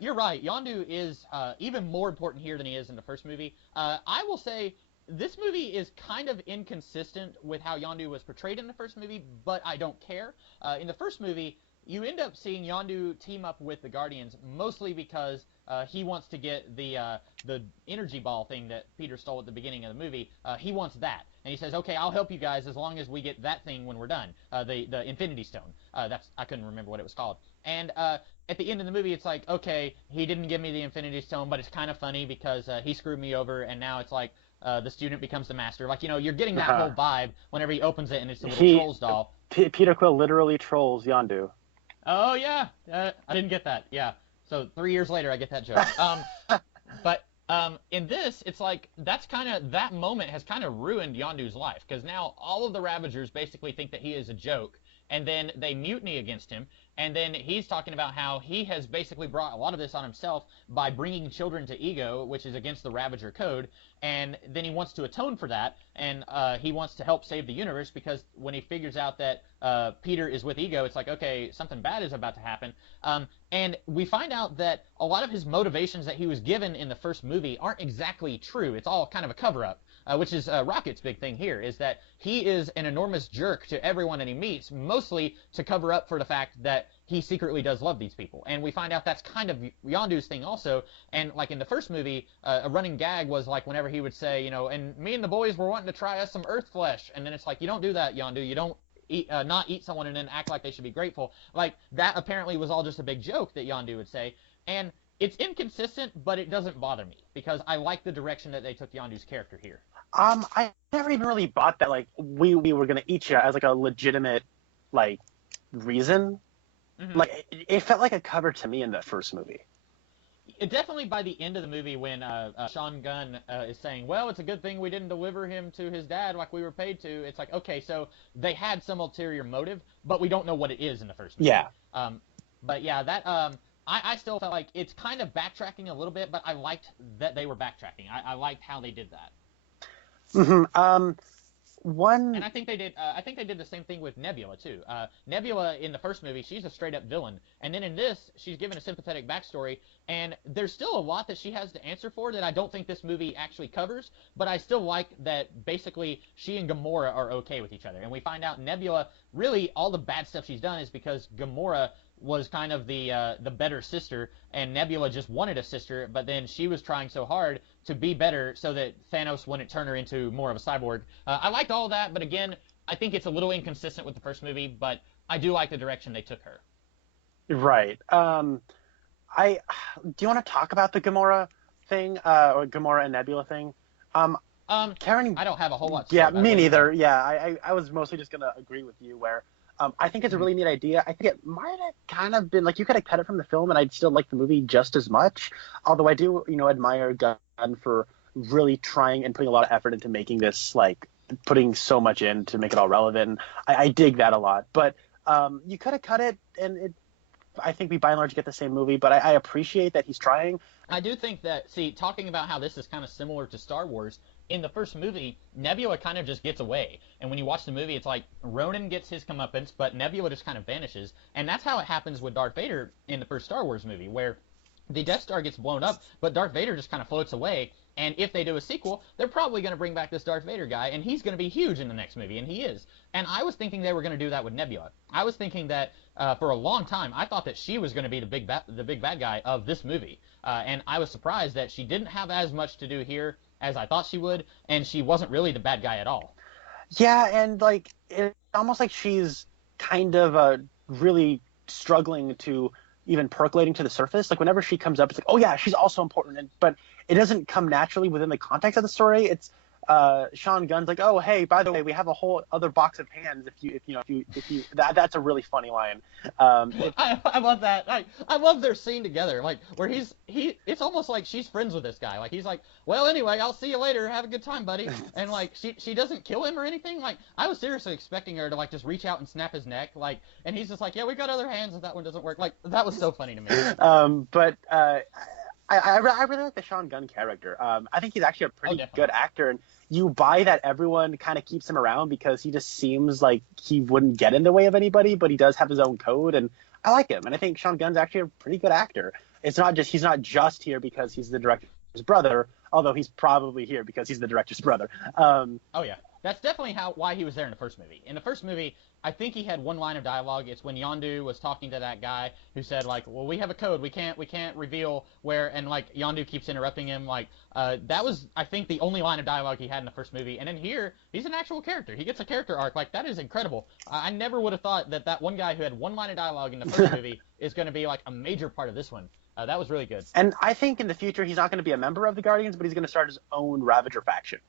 You're right. Yondu is even more important here than he is in the first movie. I will say this movie is kind of inconsistent with how Yondu was portrayed in the first movie, but I don't care. In the first movie, you end up seeing Yondu team up with the Guardians mostly because he wants to get the energy ball thing that Peter stole at the beginning of the movie. He wants that, and he says, "Okay, I'll help you guys as long as we get that thing when we're done." The Infinity Stone. I couldn't remember what it was called. And at the end of the movie, it's like, okay, he didn't give me the Infinity Stone, but it's kind of funny because he screwed me over, and now it's like the student becomes the master. Like, you're getting that whole vibe whenever he opens it, and it's a little Trolls doll. Peter Quill literally trolls Yondu. Oh, yeah. I didn't get that. Yeah. So 3 years later, I get that joke. But in this, it's like that moment has kind of ruined Yondu's life, because now all of the Ravagers basically think that he is a joke, and then they mutiny against him. And then he's talking about how he has basically brought a lot of this on himself by bringing children to Ego, which is against the Ravager code. And then he wants to atone for that, and he wants to help save the universe, because when he figures out that Peter is with Ego, it's like, okay, something bad is about to happen. And we find out that a lot of his motivations that he was given in the first movie aren't exactly true. It's all kind of a cover-up. Which is Rocket's big thing here, is that he is an enormous jerk to everyone that he meets, mostly to cover up for the fact that he secretly does love these people. And we find out that's kind of Yondu's thing also. And like in the first movie, a running gag was like whenever he would say, and me and the boys were wanting to try us some Earth flesh. And then it's like, you don't do that, Yondu. You don't not eat someone and then act like they should be grateful. Like, that apparently was all just a big joke that Yondu would say. And it's inconsistent, but it doesn't bother me, because I like the direction that they took Yondu's character here. I never even really bought that, like, we were going to eat you as, like, a legitimate, like, reason. Mm-hmm. Like, it felt like a cover to me in that first movie. It definitely, by the end of the movie, when Sean Gunn is saying, well, it's a good thing we didn't deliver him to his dad like we were paid to, it's like, okay, so they had some ulterior motive, but we don't know what it is in the first movie. Yeah. But yeah, that... I still felt like it's kind of backtracking a little bit, but I liked that they were backtracking. I liked how they did that. Mm-hmm. And I think they did. I think they did the same thing with Nebula too. Nebula in the first movie, she's a straight up villain, and then in this, she's given a sympathetic backstory. And there's still a lot that she has to answer for that I don't think this movie actually covers. But I still like that basically she and Gamora are okay with each other. And we find out Nebula, really all the bad stuff she's done is because Gamora was kind of the better sister, and Nebula just wanted a sister, but then she was trying so hard to be better so that Thanos wouldn't turn her into more of a cyborg. I liked all that, but again, I think it's a little inconsistent with the first movie, but I do like the direction they took her. Right. Do you want to talk about the Gamora thing, or Gamora and Nebula thing? Karen, I don't have a whole lot to say. Yeah, me neither. Yeah, I was mostly just going to agree with you where I think it's a really neat idea. I think it might have kind of been, like, you could have cut it from the film and I'd still like the movie just as much. Although I do, admire Gunn for really trying and putting a lot of effort into making this, like, putting so much in to make it all relevant. I dig that a lot. But you could have cut it, and I think we by and large get the same movie, but I appreciate that he's trying. I do think that, talking about how this is kind of similar to Star Wars, in the first movie, Nebula kind of just gets away. And when you watch the movie, it's like Ronan gets his comeuppance, but Nebula just kind of vanishes. And that's how it happens with Darth Vader in the first Star Wars movie, where the Death Star gets blown up, but Darth Vader just kind of floats away. And if they do a sequel, they're probably going to bring back this Darth Vader guy, and he's going to be huge in the next movie, and he is. And I was thinking they were going to do that with Nebula. I was thinking that for a long time, I thought that she was going to be the big bad guy of this movie. And I was surprised that she didn't have as much to do here as I thought she would, and she wasn't really the bad guy at all. Yeah, and like it's almost like she's kind of really struggling to even percolating to the surface. Like whenever she comes up, it's like, oh yeah, she's also important, but it doesn't come naturally within the context of the story. It's Sean Gunn's like, oh hey, by the way, we have a whole other box of hands. If you that's a really funny line. I love that. I love their scene together, like where it's almost like she's friends with this guy. Like he's like, well anyway, I'll see you later. Have a good time, buddy. And like she doesn't kill him or anything. Like I was seriously expecting her to like just reach out and snap his neck. Like, and he's just like, yeah, we got other hands if that one doesn't work. Like that was so funny to me. But I really like the Sean Gunn character. I think he's actually a pretty good actor, and you buy that everyone kind of keeps him around because he just seems like he wouldn't get in the way of anybody, but he does have his own code, and I like him. And I think Sean Gunn's actually a pretty good actor. It's not just he's not just here because he's the director's brother, although he's probably here because he's the director's brother. Oh yeah, that's definitely why he was there in the first movie. In the first movie, I think he had one line of dialogue. It's when Yondu was talking to that guy who said like, "Well, we have a code. We can't reveal where." And like Yondu keeps interrupting him. Like that was, I think, the only line of dialogue he had in the first movie. And in here, he's an actual character. He gets a character arc. Like that is incredible. I never would have thought that one guy who had one line of dialogue in the first movie is going to be like a major part of this one. That was really good. And I think in the future he's not going to be a member of the Guardians, but he's going to start his own Ravager faction.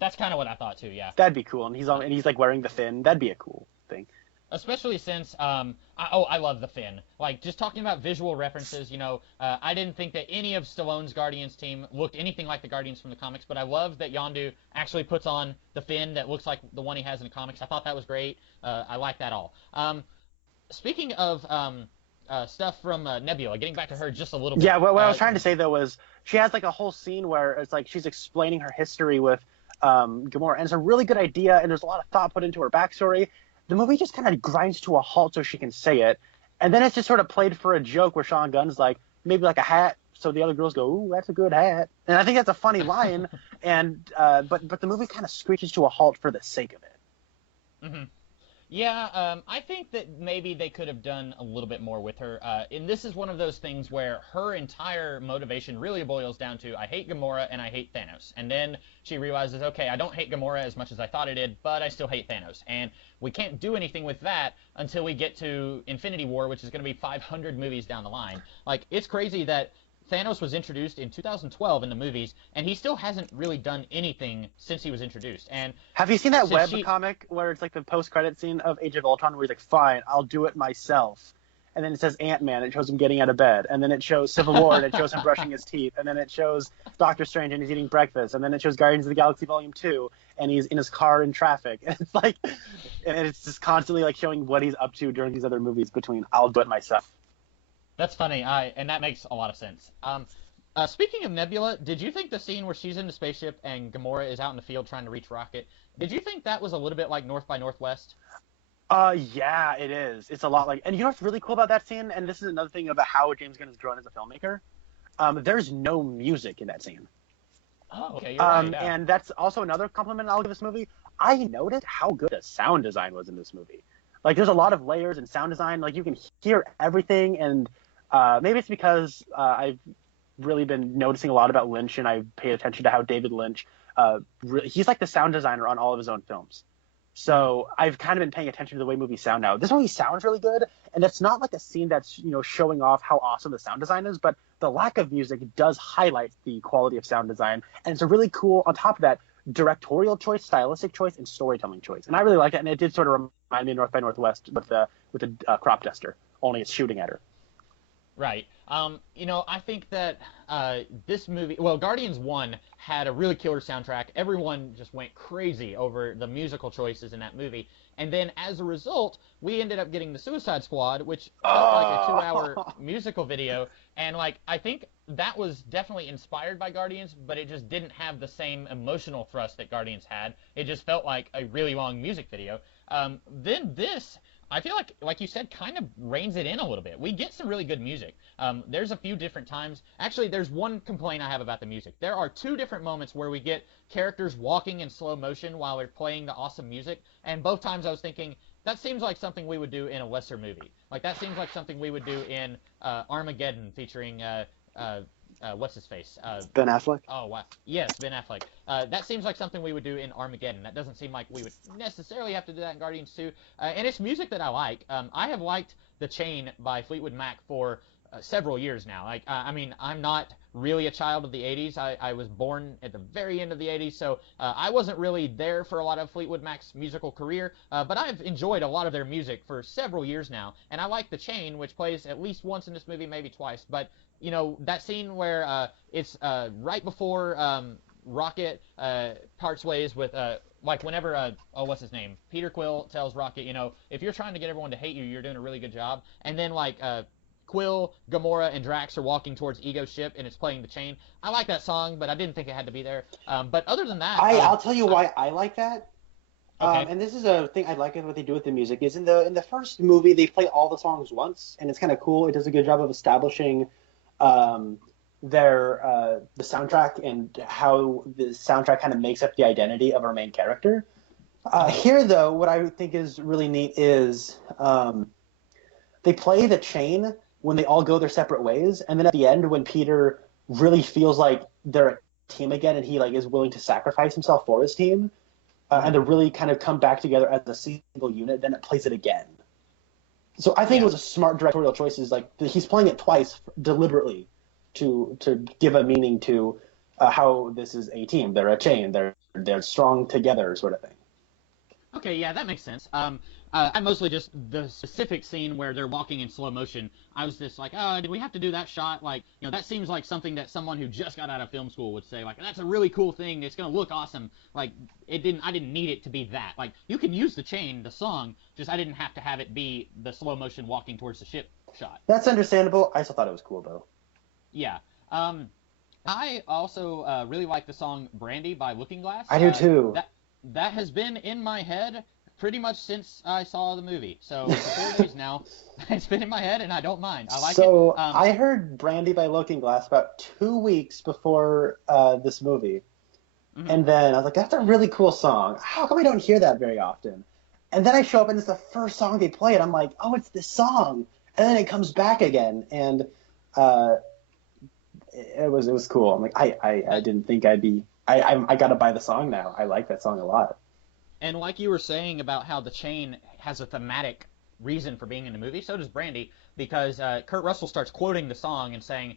That's kind of what I thought too. Yeah. That'd be cool. And he's like wearing the fin. That'd be a cool thing. Especially since, I love the fin. Like, just talking about visual references, I didn't think that any of Stallone's Guardians team looked anything like the Guardians from the comics, but I love that Yondu actually puts on the fin that looks like the one he has in the comics. I thought that was great. I like that all. Speaking of stuff from Nebula, getting back to her just a little bit. Yeah, what I was trying to say, though, was she has, like, a whole scene where it's like she's explaining her history with Gamora, and it's a really good idea, and there's a lot of thought put into her backstory. The movie just kind of grinds to a halt so she can say it, and then it's just sort of played for a joke where Sean Gunn's like, maybe like a hat, so the other girls go, ooh, that's a good hat. And I think that's a funny line, and but the movie kind of screeches to a halt for the sake of it. Mm-hmm. Yeah, I think that maybe they could have done a little bit more with her. And this is one of those things where her entire motivation really boils down to, I hate Gamora and I hate Thanos. And then she realizes, okay, I don't hate Gamora as much as I thought I did, but I still hate Thanos. And we can't do anything with that until we get to Infinity War, which is going to be 500 movies down the line. Like, it's crazy that Thanos was introduced in 2012 in the movies, and he still hasn't really done anything since he was introduced. And have you seen that webcomic where it's like the post-credit scene of Age of Ultron where he's like, fine, I'll do it myself. And then it says Ant-Man, it shows him getting out of bed. And then it shows Civil War, and it shows him brushing his teeth. And then it shows Doctor Strange, and he's eating breakfast. And then it shows Guardians of the Galaxy Volume 2, and he's in his car in traffic. And it's like, and it's just constantly like showing what he's up to during these other movies between I'll do it myself. That's funny, and that makes a lot of sense. Speaking of Nebula, did you think the scene where she's in the spaceship and Gamora is out in the field trying to reach Rocket, did you think that was a little bit like North by Northwest? Yeah, it is. It's a lot like, and you know what's really cool about that scene? And this is another thing about how James Gunn has grown as a filmmaker. There's no music in that scene. Oh, okay, you're right. Yeah. And that's also another compliment I'll give this movie. I noted how good the sound design was in this movie. Like, there's a lot of layers and sound design. Like, you can hear everything, and maybe it's because I've really been noticing a lot about Lynch, and I've paid attention to how David Lynch, he's like the sound designer on all of his own films. So I've kind of been paying attention to the way movies sound now. This movie sounds really good, and it's not like a scene that's, showing off how awesome the sound design is, but the lack of music does highlight the quality of sound design, and it's a really cool, on top of that, directorial choice, stylistic choice, and storytelling choice. And I really like it, and it did sort of remind me of North by Northwest with the crop duster, only it's shooting at her. Right. I think that this movie, Guardians 1 had a really killer soundtrack. Everyone just went crazy over the musical choices in that movie. And then as a result, we ended up getting the Suicide Squad, which felt like a 2-hour musical video. And I think that was definitely inspired by Guardians, but it just didn't have the same emotional thrust that Guardians had. It just felt like a really long music video. Then this, I feel like you said, kind of reins it in a little bit. We get some really good music. There's a few different times. Actually, there's one complaint I have about the music. There are 2 different moments where we get characters walking in slow motion while they're playing the awesome music, and both times I was thinking, that seems like something we would do in a lesser movie. Like, that seems like something we would do in Armageddon featuring what's his face? Ben Affleck? Oh, wow. Yes, Ben Affleck. That seems like something we would do in Armageddon. That doesn't seem like we would necessarily have to do that in Guardians 2. And it's music that I like. I have liked The Chain by Fleetwood Mac for several years now. I'm not really a child of the 80s. I was born at the very end of the 80s, so I wasn't really there for a lot of Fleetwood Mac's musical career, but I've enjoyed a lot of their music for several years now, and I like The Chain, which plays at least once in this movie, maybe twice, but that scene where it's right before Rocket parts ways with, whenever, what's his name? Peter Quill tells Rocket, if you're trying to get everyone to hate you, you're doing a really good job. And then, Quill, Gamora, and Drax are walking towards Ego's ship, and it's playing The Chain. I like that song, but I didn't think it had to be there. But other than that... I'll tell you why I like that. Okay. And this is a thing I like what they do with the music, is in the first movie, they play all the songs once, and it's kind of cool. It does a good job of establishing the soundtrack and how the soundtrack kind of makes up the identity of our main character. Here, though, what I think is really neat is they play the chain when they all go their separate ways, and then at the end, when Peter really feels like they're a team again, and he like is willing to sacrifice himself for his team, and to really kind of come back together as a single unit, then it plays it again. So I think it was a smart directorial choice. Is like he's playing it twice deliberately to give a meaning to how this is a team. They're a chain. They're strong together, sort of thing. Okay, yeah, that makes sense. I mostly just the specific scene where they're walking in slow motion. I was just like, oh, did we have to do that shot? Like, that seems like something that someone who just got out of film school would say. Like, that's a really cool thing. It's gonna look awesome. Like, I didn't need it to be that. Like, you can use the chain, the song, just I didn't have to have it be the slow motion walking towards the ship shot. That's understandable. I still thought it was cool though. Yeah. I also really like the song "Brandy" by Looking Glass. I do too. That has been in my head pretty much since I saw the movie. So for 4 days now, it's been in my head, and I don't mind. I like it. So I heard "Brandy" by Looking Glass about 2 weeks before this movie, and then I was like, "That's a really cool song. How come I don't hear that very often?" And then I show up, and it's the first song they play, and I'm like, "Oh, it's this song!" And then it comes back again, and it was cool. I'm like, I didn't think I'd be. I got to buy the song now. I like that song a lot. And like you were saying about how the chain has a thematic reason for being in the movie, so does Brandy, because Kurt Russell starts quoting the song and saying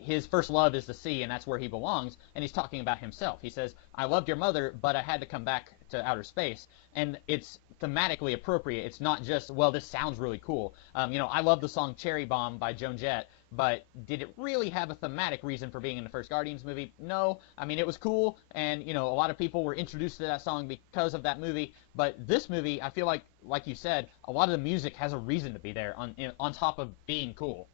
his first love is the sea and that's where he belongs, and he's talking about himself. He says, I loved your mother, but I had to come back to outer space. And it's thematically appropriate. It's not just, well, this sounds really cool. I love the song Cherry Bomb by Joan Jett, but did it really have a thematic reason for being in the first Guardians movie? No. I mean, it was cool, and, a lot of people were introduced to that song because of that movie, but this movie, I feel like you said, a lot of the music has a reason to be there on top of being cool.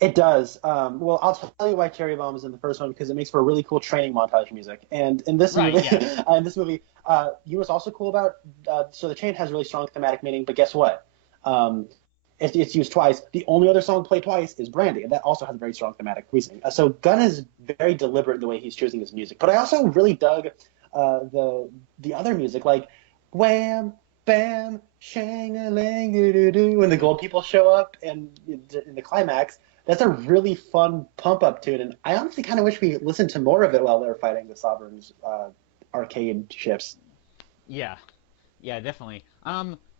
It does. Well, I'll tell you why Cherry Bomb is in the first one, because it makes for a really cool training montage music. And in this movie, you know what's also cool about, so the chain has really strong thematic meaning, but guess what? It's used twice. The only other song played twice is Brandy, and that also has a very strong thematic reasoning. So Gunn is very deliberate in the way he's choosing his music. But I also really dug the other music, like wham, bam, shang-a-lang, doo-doo-doo, when the gold people show up and in the climax. That's a really fun pump-up to it, and I honestly kind of wish we listened to more of it while they're fighting the Sovereign's arcade ships. Yeah, definitely.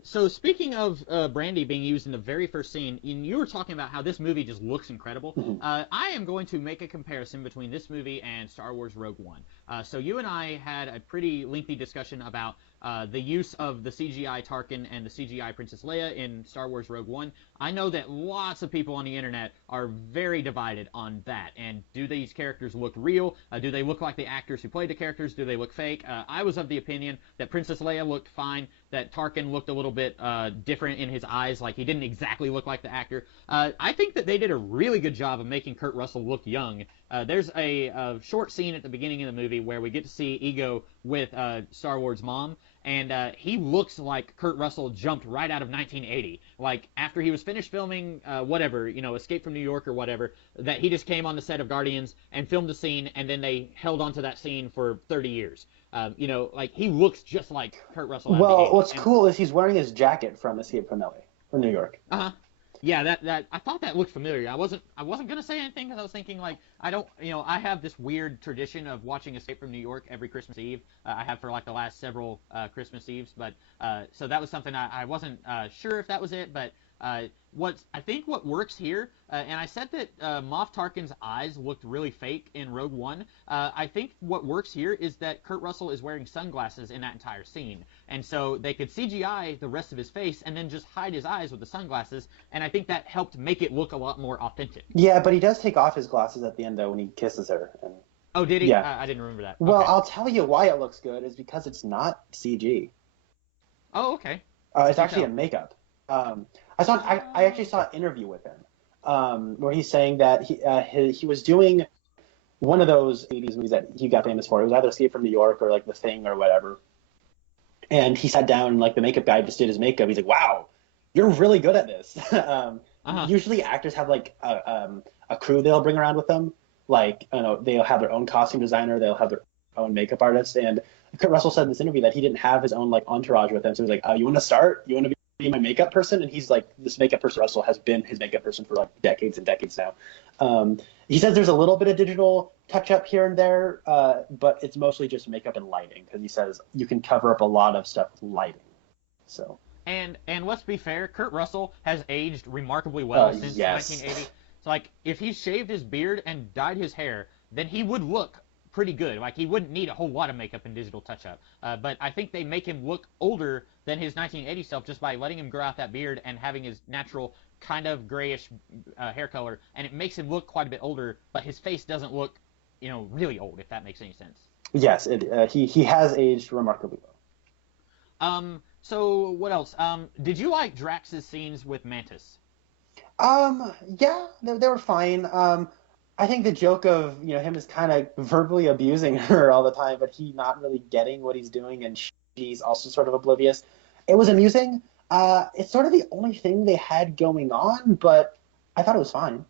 So speaking of Brandy being used in the very first scene, you were talking about how this movie just looks incredible. I am going to make a comparison between this movie and Star Wars Rogue One. So you and I had a pretty lengthy discussion about the use of the CGI Tarkin and the CGI Princess Leia in Star Wars Rogue One. I know that lots of people on the internet are very divided on that. And do these characters look real? Do they look like the actors who played the characters? Do they look fake? I was of the opinion that Princess Leia looked fine, that Tarkin looked a little bit different in his eyes, like he didn't exactly look like the actor. I think that they did a really good job of making Kurt Russell look young. There's a short scene at the beginning of the movie where we get to see Ego with Star Wars Mom, and he looks like Kurt Russell jumped right out of 1980. Like, after he was finished filming Escape from New York or whatever, that he just came on the set of Guardians and filmed a scene, and then they held onto that scene for 30 years. Like, he looks just like Kurt Russell. Well, what's cool is he's wearing his jacket from Escape from LA, from New York. Uh-huh. Yeah, that I thought that looked familiar. I wasn't gonna say anything because I was thinking, like, I have this weird tradition of watching Escape from New York every Christmas Eve. I have for like the last several Christmas Eves, but so that was something I wasn't sure if that was it, but what works here, and I said that Moff Tarkin's eyes looked really fake in Rogue One. I think what works here is that Kurt Russell is wearing sunglasses in that entire scene, and so they could CGI the rest of his face and then just hide his eyes with the sunglasses, and I think that helped make it look a lot more authentic. Yeah, but he does take off his glasses at the end though when he kisses her. And... Oh, did he? Yeah. I didn't remember that. Well, Okay. I'll tell you why it looks good is because it's not CG. Oh, okay. It's actually a makeup. I actually saw an interview with him where he's saying that he was doing one of those 80s movies that he got famous for. It was either Escape from New York or like The Thing or whatever. And he sat down and like the makeup guy just did his makeup. He's like, "Wow, you're really good at this." Usually actors have like a a crew they'll bring around with them. Like, they'll have their own costume designer, they'll have their own makeup artist. And Kurt Russell said in this interview that he didn't have his own like entourage with him. So he was like, you want to start? You want to be my makeup person? And he's like, this makeup person, Russell, has been his makeup person for like decades and decades now. He says there's a little bit of digital touch up here and there, but it's mostly just makeup and lighting, because he says you can cover up a lot of stuff with lighting. So. And let's be fair, Kurt Russell has aged remarkably well since yes. 1980. So like, if he shaved his beard and dyed his hair, then he would look pretty good. Like, he wouldn't need a whole lot of makeup and digital touch-up. But I think they make him look older than his 1980 self just by letting him grow out that beard and having his natural kind of grayish hair color, and it makes him look quite a bit older, but his face doesn't look, really old, if that makes any sense. Yes, he has aged remarkably well. So what else? Did you like Drax's scenes with Mantis? Yeah, they were fine. I think the joke of, him is kind of verbally abusing her all the time, but he not really getting what he's doing, and she's also sort of oblivious. It was amusing. It's sort of the only thing they had going on, but I thought it was fine.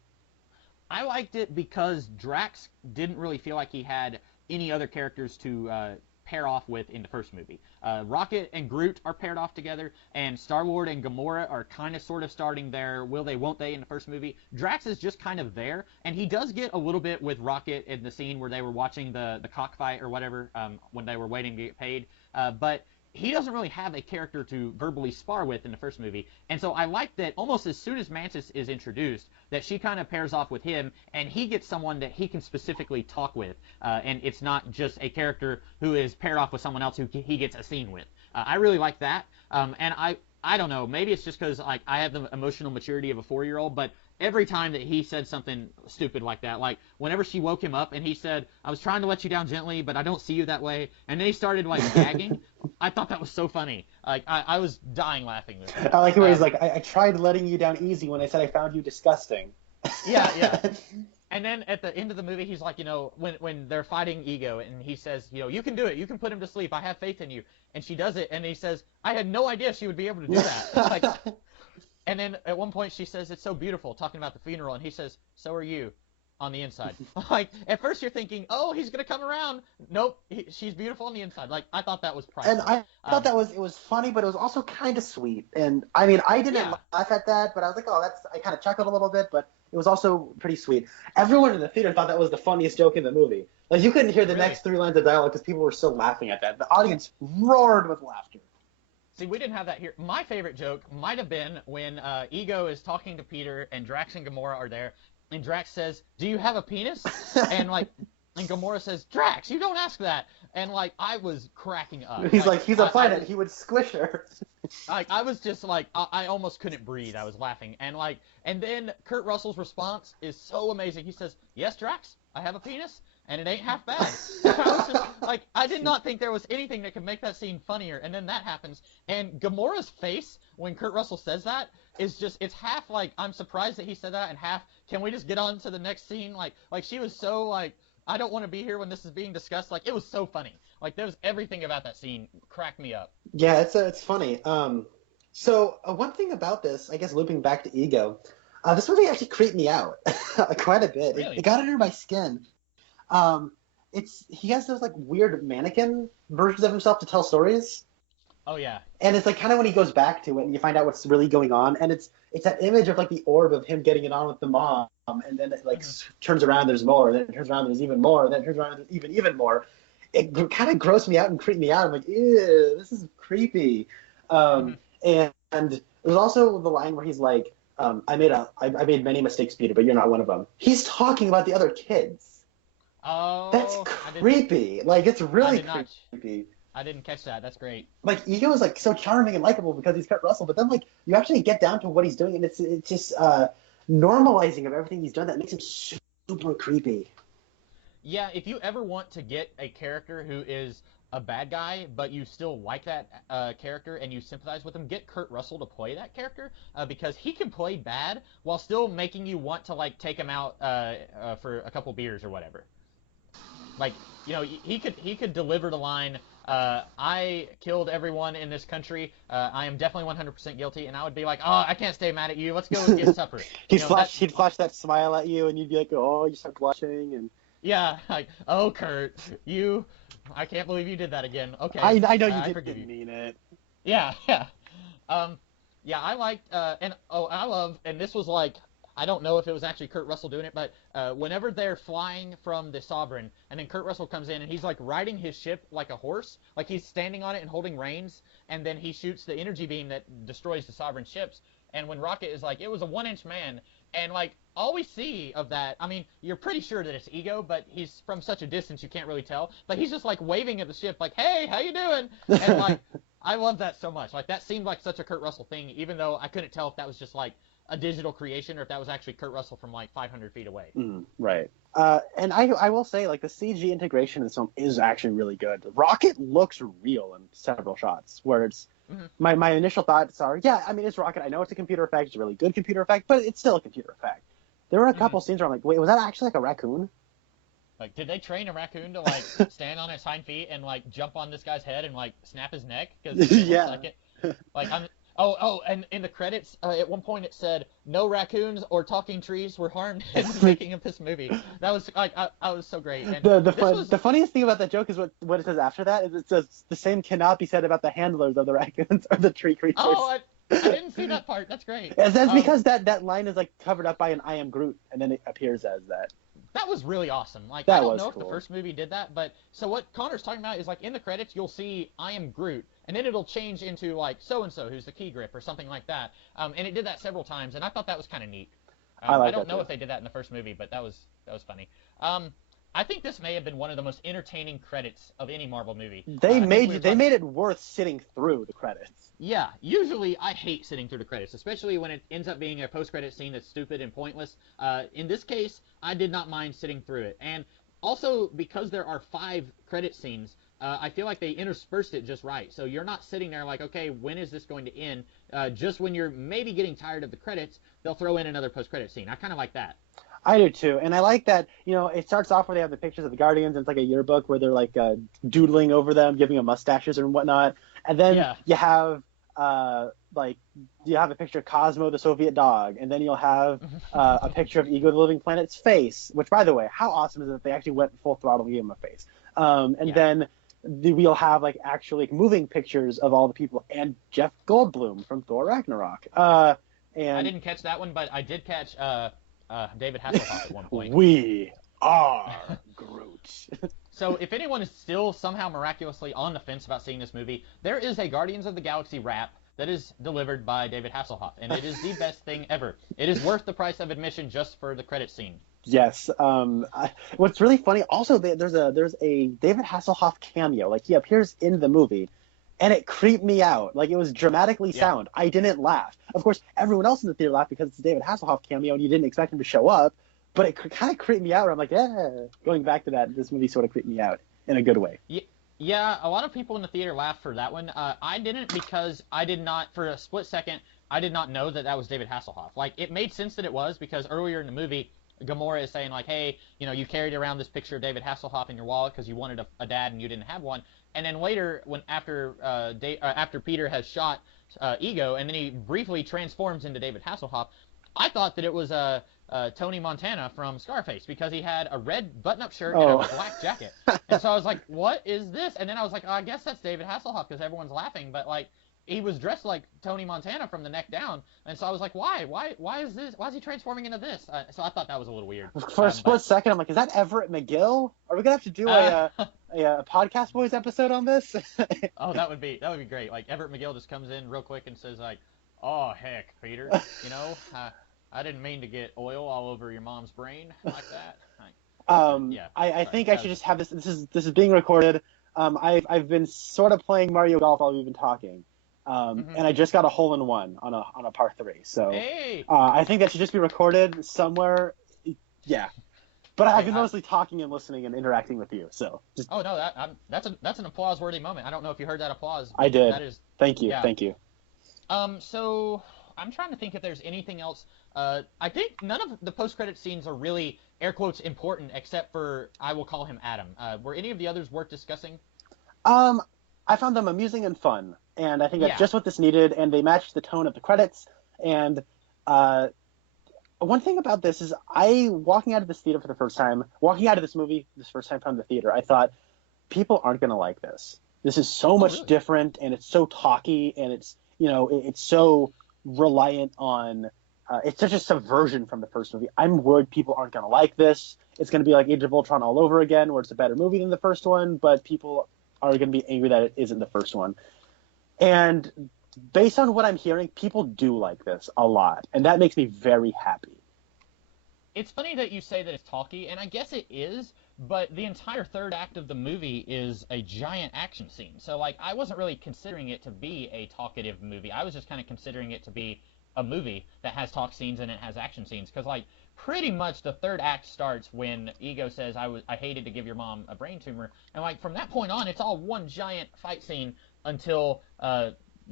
I liked it because Drax didn't really feel like he had any other characters to pair off with in the first movie. Rocket and Groot are paired off together, and Star-Lord and Gamora are kind of sort of starting their will they won't they in the first movie. Drax is just kind of there, and he does get a little bit with Rocket in the scene where they were watching the cockfight or whatever, when they were waiting to get paid, but he doesn't really have a character to verbally spar with in the first movie. And so I like that almost as soon as Mantis is introduced, that she kind of pairs off with him, and he gets someone that he can specifically talk with. And it's not just a character who is paired off with someone else who he gets a scene with. I really like that. And I don't know, maybe it's just because like I have the emotional maturity of a 4-year-old, but every time that he said something stupid like that, like whenever she woke him up and he said, I was trying to let you down gently, but I don't see you that way, and then he started like gagging, I thought that was so funny. Like I was dying laughing. I like it where he's like, I tried letting you down easy when I said I found you disgusting. Yeah. And then at the end of the movie, he's like, when they're fighting Ego, and he says, you can do it. You can put him to sleep. I have faith in you. And she does it, and he says, I had no idea she would be able to do that. Like, and then at one point she says, it's so beautiful, talking about the funeral, and he says, so are you, on the inside. Like, at first you're thinking, oh, he's going to come around. Nope, she's beautiful on the inside. Like, I thought that was priceless. And I thought it was funny, but it was also kind of sweet. And, I mean, I didn't laugh at that, but I was like, I kind of chuckled a little bit, but it was also pretty sweet. Everyone in the theater thought that was the funniest joke in the movie. Like, you couldn't hear the next 3 lines of dialogue because people were still laughing at that. The audience roared with laughter. See, we didn't have that here. My favorite joke might have been when Ego is talking to Peter and Drax and Gamora are there, and Drax says, do you have a penis? and Gamora says, Drax, you don't ask that. And I was cracking up. He's he's a planet. He would squish her. I was just I almost couldn't breathe. I was laughing. And then Kurt Russell's response is so amazing. He says, yes, Drax, I have a penis. And it ain't half bad. I was just I did not think there was anything that could make that scene funnier. And then that happens. And Gamora's face when Kurt Russell says that is just, it's half I'm surprised that he said that, and half, can we just get on to the next scene? Like she was so I don't want to be here when this is being discussed. It was so funny. There was everything about that scene cracked me up. Yeah, it's funny. So one thing about this, I guess looping back to Ego, this movie actually creeped me out quite a bit. Really? It got under my skin. He has those weird mannequin versions of himself to tell stories. Oh yeah. And it's kind of when he goes back to it and you find out what's really going on, and it's that image of the orb of him getting it on with the mom, and then it turns around, there's more, then it turns around, there's even more, then it turns around, there's even more. It kind of grossed me out and creeped me out. I'm like, ew, this is creepy. And there's also the line where he's like, I made many mistakes, Peter, but you're not one of them. He's talking about the other kids. Oh, that's creepy. It's really creepy. I didn't catch that. That's great. Ego is so charming and likable because he's Kurt Russell, but then you actually get down to what he's doing, and it's just normalizing of everything he's done that makes him super creepy. Yeah, if you ever want to get a character who is a bad guy, but you still like that character and you sympathize with him, get Kurt Russell to play that character, because he can play bad while still making you want to take him out for a couple beers or whatever. He could deliver the line, I killed everyone in this country. I am definitely 100% guilty, and I would be like, oh, I can't stay mad at you. Let's go get supper. He'd flash that smile at you, and you'd be like, oh, you start blushing, and yeah, like, oh, Kurt, I can't believe you did that again. Okay, I know you didn't mean it. Yeah, yeah. Yeah, I liked, I love, and this was like, I don't know if it was actually Kurt Russell doing it, but whenever they're flying from the Sovereign, and then Kurt Russell comes in, and he's like riding his ship like a horse, like he's standing on it and holding reins, and then he shoots the energy beam that destroys the Sovereign ships, and when Rocket is like, it was a 1-inch man, and like, all we see of that, I mean, you're pretty sure that it's Ego, but he's from such a distance you can't really tell, but he's just like waving at the ship like, hey, how you doing? And like, I love that so much. Like, that seemed like such a Kurt Russell thing, even though I couldn't tell if that was just like a digital creation or if that was actually Kurt Russell from like 500 feet away. Right. And I will say, like, the CG integration in this film is actually really good. Rocket looks real in several shots, where it's my initial thoughts are, yeah, I mean, it's Rocket. I know it's a computer effect. It's a really good computer effect, but it's still a computer effect. There were a couple scenes where I'm like, wait, was that actually like a raccoon? Like, did they train a raccoon to like stand on its hind feet and like jump on this guy's head and like snap his neck? Because yeah. Like it. Like and in the credits, at one point it said no raccoons or talking trees were harmed in the making of this movie. That was like, I was so great. And the funniest thing about that joke is what it says after that is it says the same cannot be said about the handlers of the raccoons or the tree creatures. Oh, I didn't see that part. That's great. That's because that line is like covered up by an I am Groot, and then it appears as that. That was really awesome. Like, I don't know cool. if the first movie did that, but so what Connor's talking about is like in the credits you'll see I am Groot, and then it'll change into like so and so who's the key grip or something like that. And it did that several times, and I thought that was kind of neat. I don't know if they did that in the first movie, but that was funny. I think this may have been one of the most entertaining credits of any Marvel movie. They made it worth sitting through the credits. Yeah, usually I hate sitting through the credits, especially when it ends up being a post-credit scene that's stupid and pointless. In this case, I did not mind sitting through it. And also, because there are 5 credit scenes, I feel like they interspersed it just right. So you're not sitting there like, okay, when is this going to end? Just when you're maybe getting tired of the credits, they'll throw in another post-credit scene. I kind of like that. I do too, and I like that, it starts off where they have the pictures of the Guardians, and it's like a yearbook where they're like doodling over them, giving them mustaches and whatnot, and then you have a picture of Cosmo the Soviet dog, and then you'll have a picture of Ego the Living Planet's face, which, by the way, how awesome is it that they actually went full throttle and gave him a face? Then we'll have like actually moving pictures of all the people, and Jeff Goldblum from Thor Ragnarok. And I didn't catch that one, but I did catch David Hasselhoff at one point. We are Groot. So if anyone is still somehow miraculously on the fence about seeing this movie, there is a Guardians of the Galaxy wrap that is delivered by David Hasselhoff, and it is the best thing ever. It is worth the price of admission just for the credit scene. Yes. What's really funny, also, there's a David Hasselhoff cameo. Like, he appears in the movie, and it creeped me out. Like, it was dramatically sound. I didn't laugh. Of course, everyone else in the theater laughed because it's a David Hasselhoff cameo, and you didn't expect him to show up. But it kind of creeped me out. Where I'm like, going back to that, this movie sort of creeped me out in a good way. Yeah, a lot of people in the theater laughed for that one. I didn't, because I did not, for a split second, I did not know that was David Hasselhoff. Like, it made sense that it was, because earlier in the movie, Gamora is saying, like, hey, you carried around this picture of David Hasselhoff in your wallet because you wanted a dad and you didn't have one. And then later, after Peter has shot Ego, and then he briefly transforms into David Hasselhoff, I thought that it was Tony Montana from Scarface, because he had a red button-up shirt and a black jacket. And so I was like, what is this? And then I was like, I guess that's David Hasselhoff because everyone's laughing. But, like, he was dressed like Tony Montana from the neck down. And so I was like, why? Why is this? Why is he transforming into this? So I thought that was a little weird. For a split second, I'm like, is that Everett McGill? Are we going to have to do a Podcast Boys episode on this? Oh, that would be great. Like, Everett McGill just comes in real quick and says, like, oh, heck, Peter, I didn't mean to get oil all over your mom's brain like that. I think I should just have this. This is being recorded. I've been sort of playing Mario Golf while we've been talking, and I just got a hole-in-one on a par 3. So hey. I think that should just be recorded somewhere. Yeah, but I've been mostly talking and listening and interacting with you. So oh no, that's an applause-worthy moment. I don't know if you heard that applause. I did. That is, thank you. Yeah. Thank you. So I'm trying to think if there's anything else. I think none of the post-credit scenes are really, air quotes, important, except for, I will call him Adam. Were any of the others worth discussing? I found them amusing and fun, and I think that's Yeah. just what this needed. And they matched the tone of the credits. And one thing about this is, walking out of this theater for the first time, walking out of this movie this first time from the theater, I thought people aren't going to like this. This is so much really? different, and it's so talky, and it's it's so reliant on. It's such a subversion from the first movie. I'm worried people aren't going to like this. It's going to be like Age of Ultron all over again, where it's a better movie than the first one, but people are going to be angry that it isn't the first one. And based on what I'm hearing, people do like this a lot, and that makes me very happy. It's funny that you say that it's talky, and I guess it is, but the entire third act of the movie is a giant action scene. So, like, I wasn't really considering it to be a talkative movie. I was just kind of considering it to be a movie that has talk scenes and it has action scenes. Because, like, pretty much the third act starts when Ego says, I hated to give your mom a brain tumor. And, like, from that point on, it's all one giant fight scene until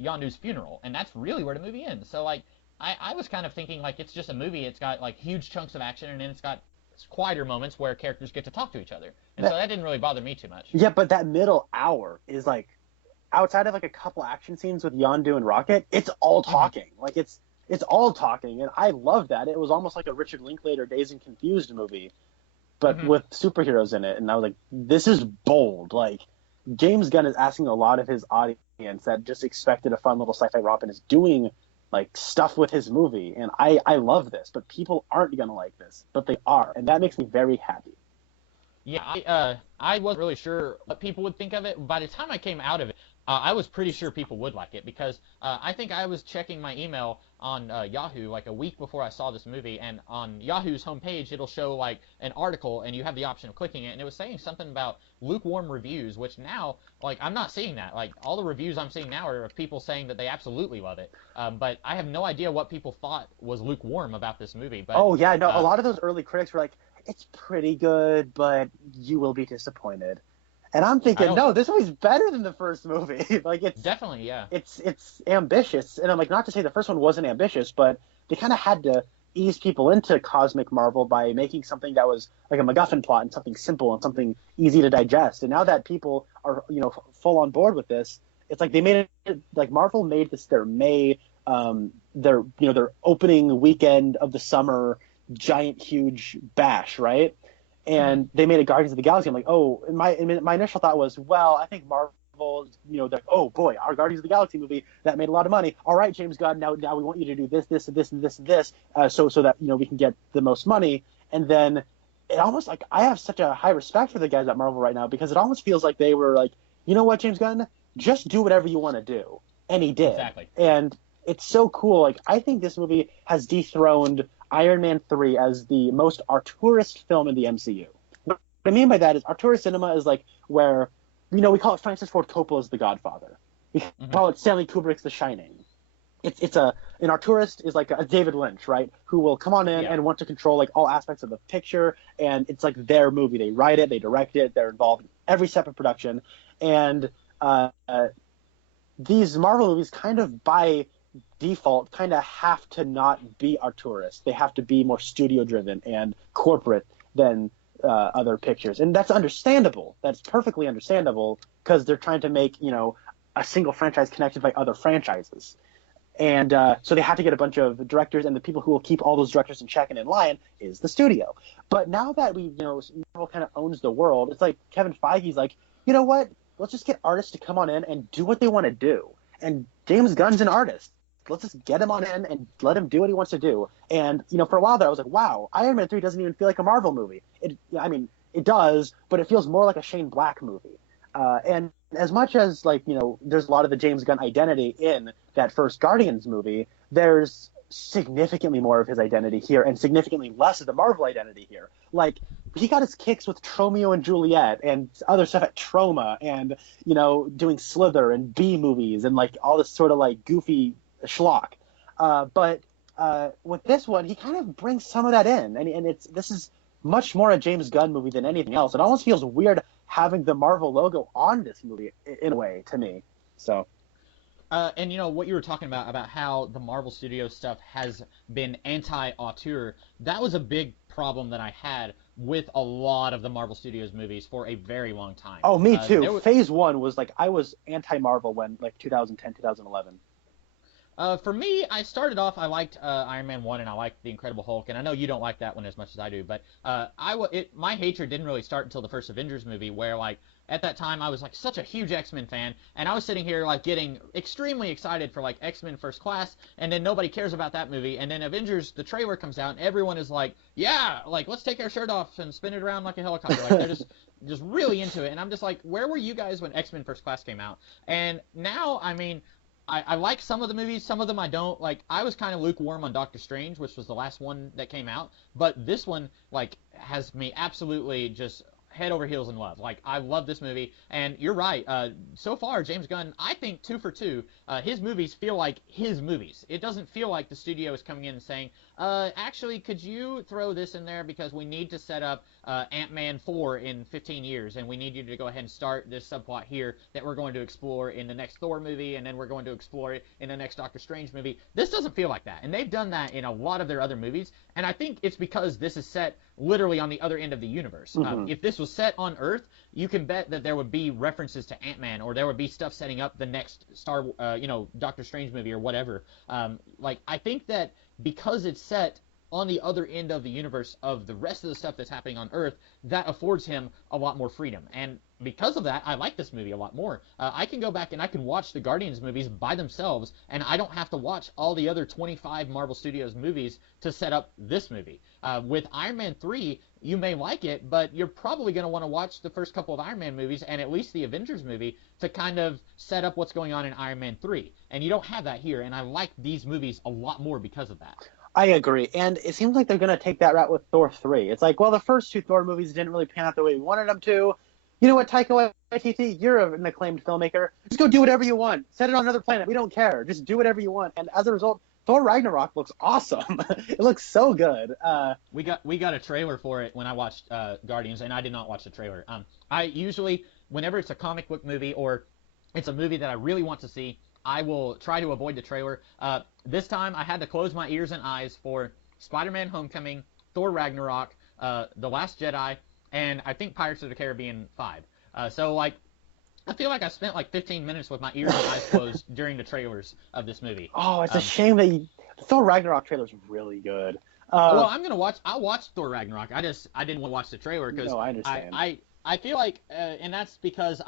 Yondu's funeral. And that's really where the movie ends. So, like, I was kind of thinking, like, it's just a movie. It's got, like, huge chunks of action, and then it's got quieter moments where characters get to talk to each other. And so that didn't really bother me too much. Yeah, but that middle hour is, like, outside of, like, a couple action scenes with Yondu and Rocket, it's all talking. Mm-hmm. Like, it's all talking, and I love that. It was almost like a Richard Linklater Dazed and Confused movie, but with superheroes in it. And I was like, this is bold. Like, James Gunn is asking a lot of his audience that just expected a fun little sci-fi romp and is doing, like, stuff with his movie. And I love this, but people aren't going to like this, but they are. And that makes me very happy. Yeah, I wasn't really sure what people would think of it. By the time I came out of it, I was pretty sure people would like it, because I think I was checking my email on Yahoo like a week before I saw this movie, and on Yahoo's homepage it'll show like an article, and you have the option of clicking it, and it was saying something about lukewarm reviews, which now, like, I'm not seeing that. Like, all the reviews I'm seeing now are of people saying that they absolutely love it, but I have no idea what people thought was lukewarm about this movie. But oh yeah, no, a lot of those early critics were like, it's pretty good, but you will be disappointed. And I'm thinking, no, this movie's better than the first movie. Like, it's definitely, yeah. It's ambitious, and I'm like, not to say the first one wasn't ambitious, but they kind of had to ease people into cosmic Marvel by making something that was like a MacGuffin plot and something simple and something easy to digest. And now that people are, full on board with this, it's like they made it, like, Marvel made this their May, their opening weekend of the summer giant huge bash, right? And they made a Guardians of the Galaxy. I'm like, oh, and my initial thought was, well, I think Marvel, they're like, oh boy, our Guardians of the Galaxy movie that made a lot of money. All right, James Gunn, now we want you to do this, this, and this, and this, and this, so that we can get the most money. And then it almost, like, I have such a high respect for the guys at Marvel right now, because it almost feels like they were like, you know what, James Gunn, just do whatever you want to do, and he did. Exactly. And it's so cool. Like, I think this movie has dethroned Iron Man 3 as the most auteurist film in the MCU. What I mean by that is auteurist cinema is like where, we call it Francis Ford Coppola's The Godfather. We call it Stanley Kubrick's The Shining. An auteurist is like a David Lynch, right? Who will come on in and want to control, like, all aspects of the picture, and it's like their movie. They write it, they direct it, they're involved in every step of production. And these Marvel movies kind of by default kind of have to not be auteurist. They have to be more studio driven and corporate than other pictures, and that's understandable. That's perfectly understandable, because they're trying to make a single franchise connected by other franchises, and so they have to get a bunch of directors, and the people who will keep all those directors in check and in line is the studio. But now that Marvel kind of owns the world, it's like Kevin Feige's like, you know what? Let's just get artists to come on in and do what they want to do. And James Gunn's an artist. Let's just get him on in and let him do what he wants to do. And, for a while there, I was like, wow, Iron Man 3 doesn't even feel like a Marvel movie. It does, but it feels more like a Shane Black movie. And as much as, like, there's a lot of the James Gunn identity in that first Guardians movie, there's significantly more of his identity here and significantly less of the Marvel identity here. Like, he got his kicks with Tromeo and Juliet and other stuff at Troma and, doing Slither and B movies and, like, all this sort of, like, goofy schlock, but with this one, he kind of brings some of that in, and this is much more a James Gunn movie than anything else. It almost feels weird having the Marvel logo on this movie in a way to me. So, and what you were talking about how the Marvel Studios stuff has been anti-auteur, that was a big problem that I had with a lot of the Marvel Studios movies for a very long time. Oh, me too. Phase 1 was like, I was anti-Marvel when, like, 2010, 2011. For me, I started off, I liked Iron Man 1 and I liked The Incredible Hulk, and I know you don't like that one as much as I do, but my hatred didn't really start until the first Avengers movie, where, like, at that time I was, like, such a huge X-Men fan, and I was sitting here, like, getting extremely excited for, like, X-Men First Class, and then nobody cares about that movie, and then Avengers, the trailer comes out, and everyone is like, yeah, like, let's take our shirt off and spin it around like a helicopter. Like, they're just really into it, and I'm just like, where were you guys when X-Men First Class came out? And now, I mean, I like some of the movies, some of them I don't. Like, I was kind of lukewarm on Doctor Strange, which was the last one that came out, but this one, like, has me absolutely just head over heels in love. Like, I love this movie, and you're right. So far, James Gunn, I think 2 for 2. His movies feel like his movies. It doesn't feel like the studio is coming in and saying, actually, could you throw this in there because we need to set up Ant-Man 4 in 15 years, and we need you to go ahead and start this subplot here that we're going to explore in the next Thor movie, and then we're going to explore it in the next Doctor Strange movie. This doesn't feel like that, and they've done that in a lot of their other movies, and I think it's because this is set literally on the other end of the universe. If this was set on Earth, you can bet that there would be references to Ant-Man, or there would be stuff setting up the next Doctor Strange movie or whatever. Like, I think that because it's set on the other end of the universe of the rest of the stuff that's happening on Earth, that affords him a lot more freedom. And because of that, I like this movie a lot more. I can go back and I can watch the Guardians movies by themselves, and I don't have to watch all the other 25 Marvel Studios movies to set up this movie. With Iron Man 3, you may like it, but you're probably going to want to watch the first couple of Iron Man movies and at least the Avengers movie to kind of set up what's going on in Iron Man 3. And you don't have that here, and I like these movies a lot more because of that. I agree, and it seems like they're going to take that route with Thor 3. It's like, well, the first 2 Thor movies didn't really pan out the way we wanted them to. You know what, Taika Waititi, you're an acclaimed filmmaker. Just go do whatever you want. Set it on another planet. We don't care. Just do whatever you want. And as a result, Thor Ragnarok looks awesome. It looks so good. We got a trailer for it when I watched Guardians, and I did not watch the trailer. I usually, whenever it's a comic book movie or it's a movie that I really want to see, I will try to avoid the trailer. This time, I had to close my ears and eyes for Spider-Man Homecoming, Thor Ragnarok, The Last Jedi, and I think Pirates of the Caribbean 5. So, like, I feel like I spent like 15 minutes with my ears and eyes closed during the trailers of this movie. Oh, it's a shame that the Thor Ragnarok trailer is really good. Well, I'll watch Thor Ragnarok. I didn't want to watch the trailer because I understand. I feel like, and that's because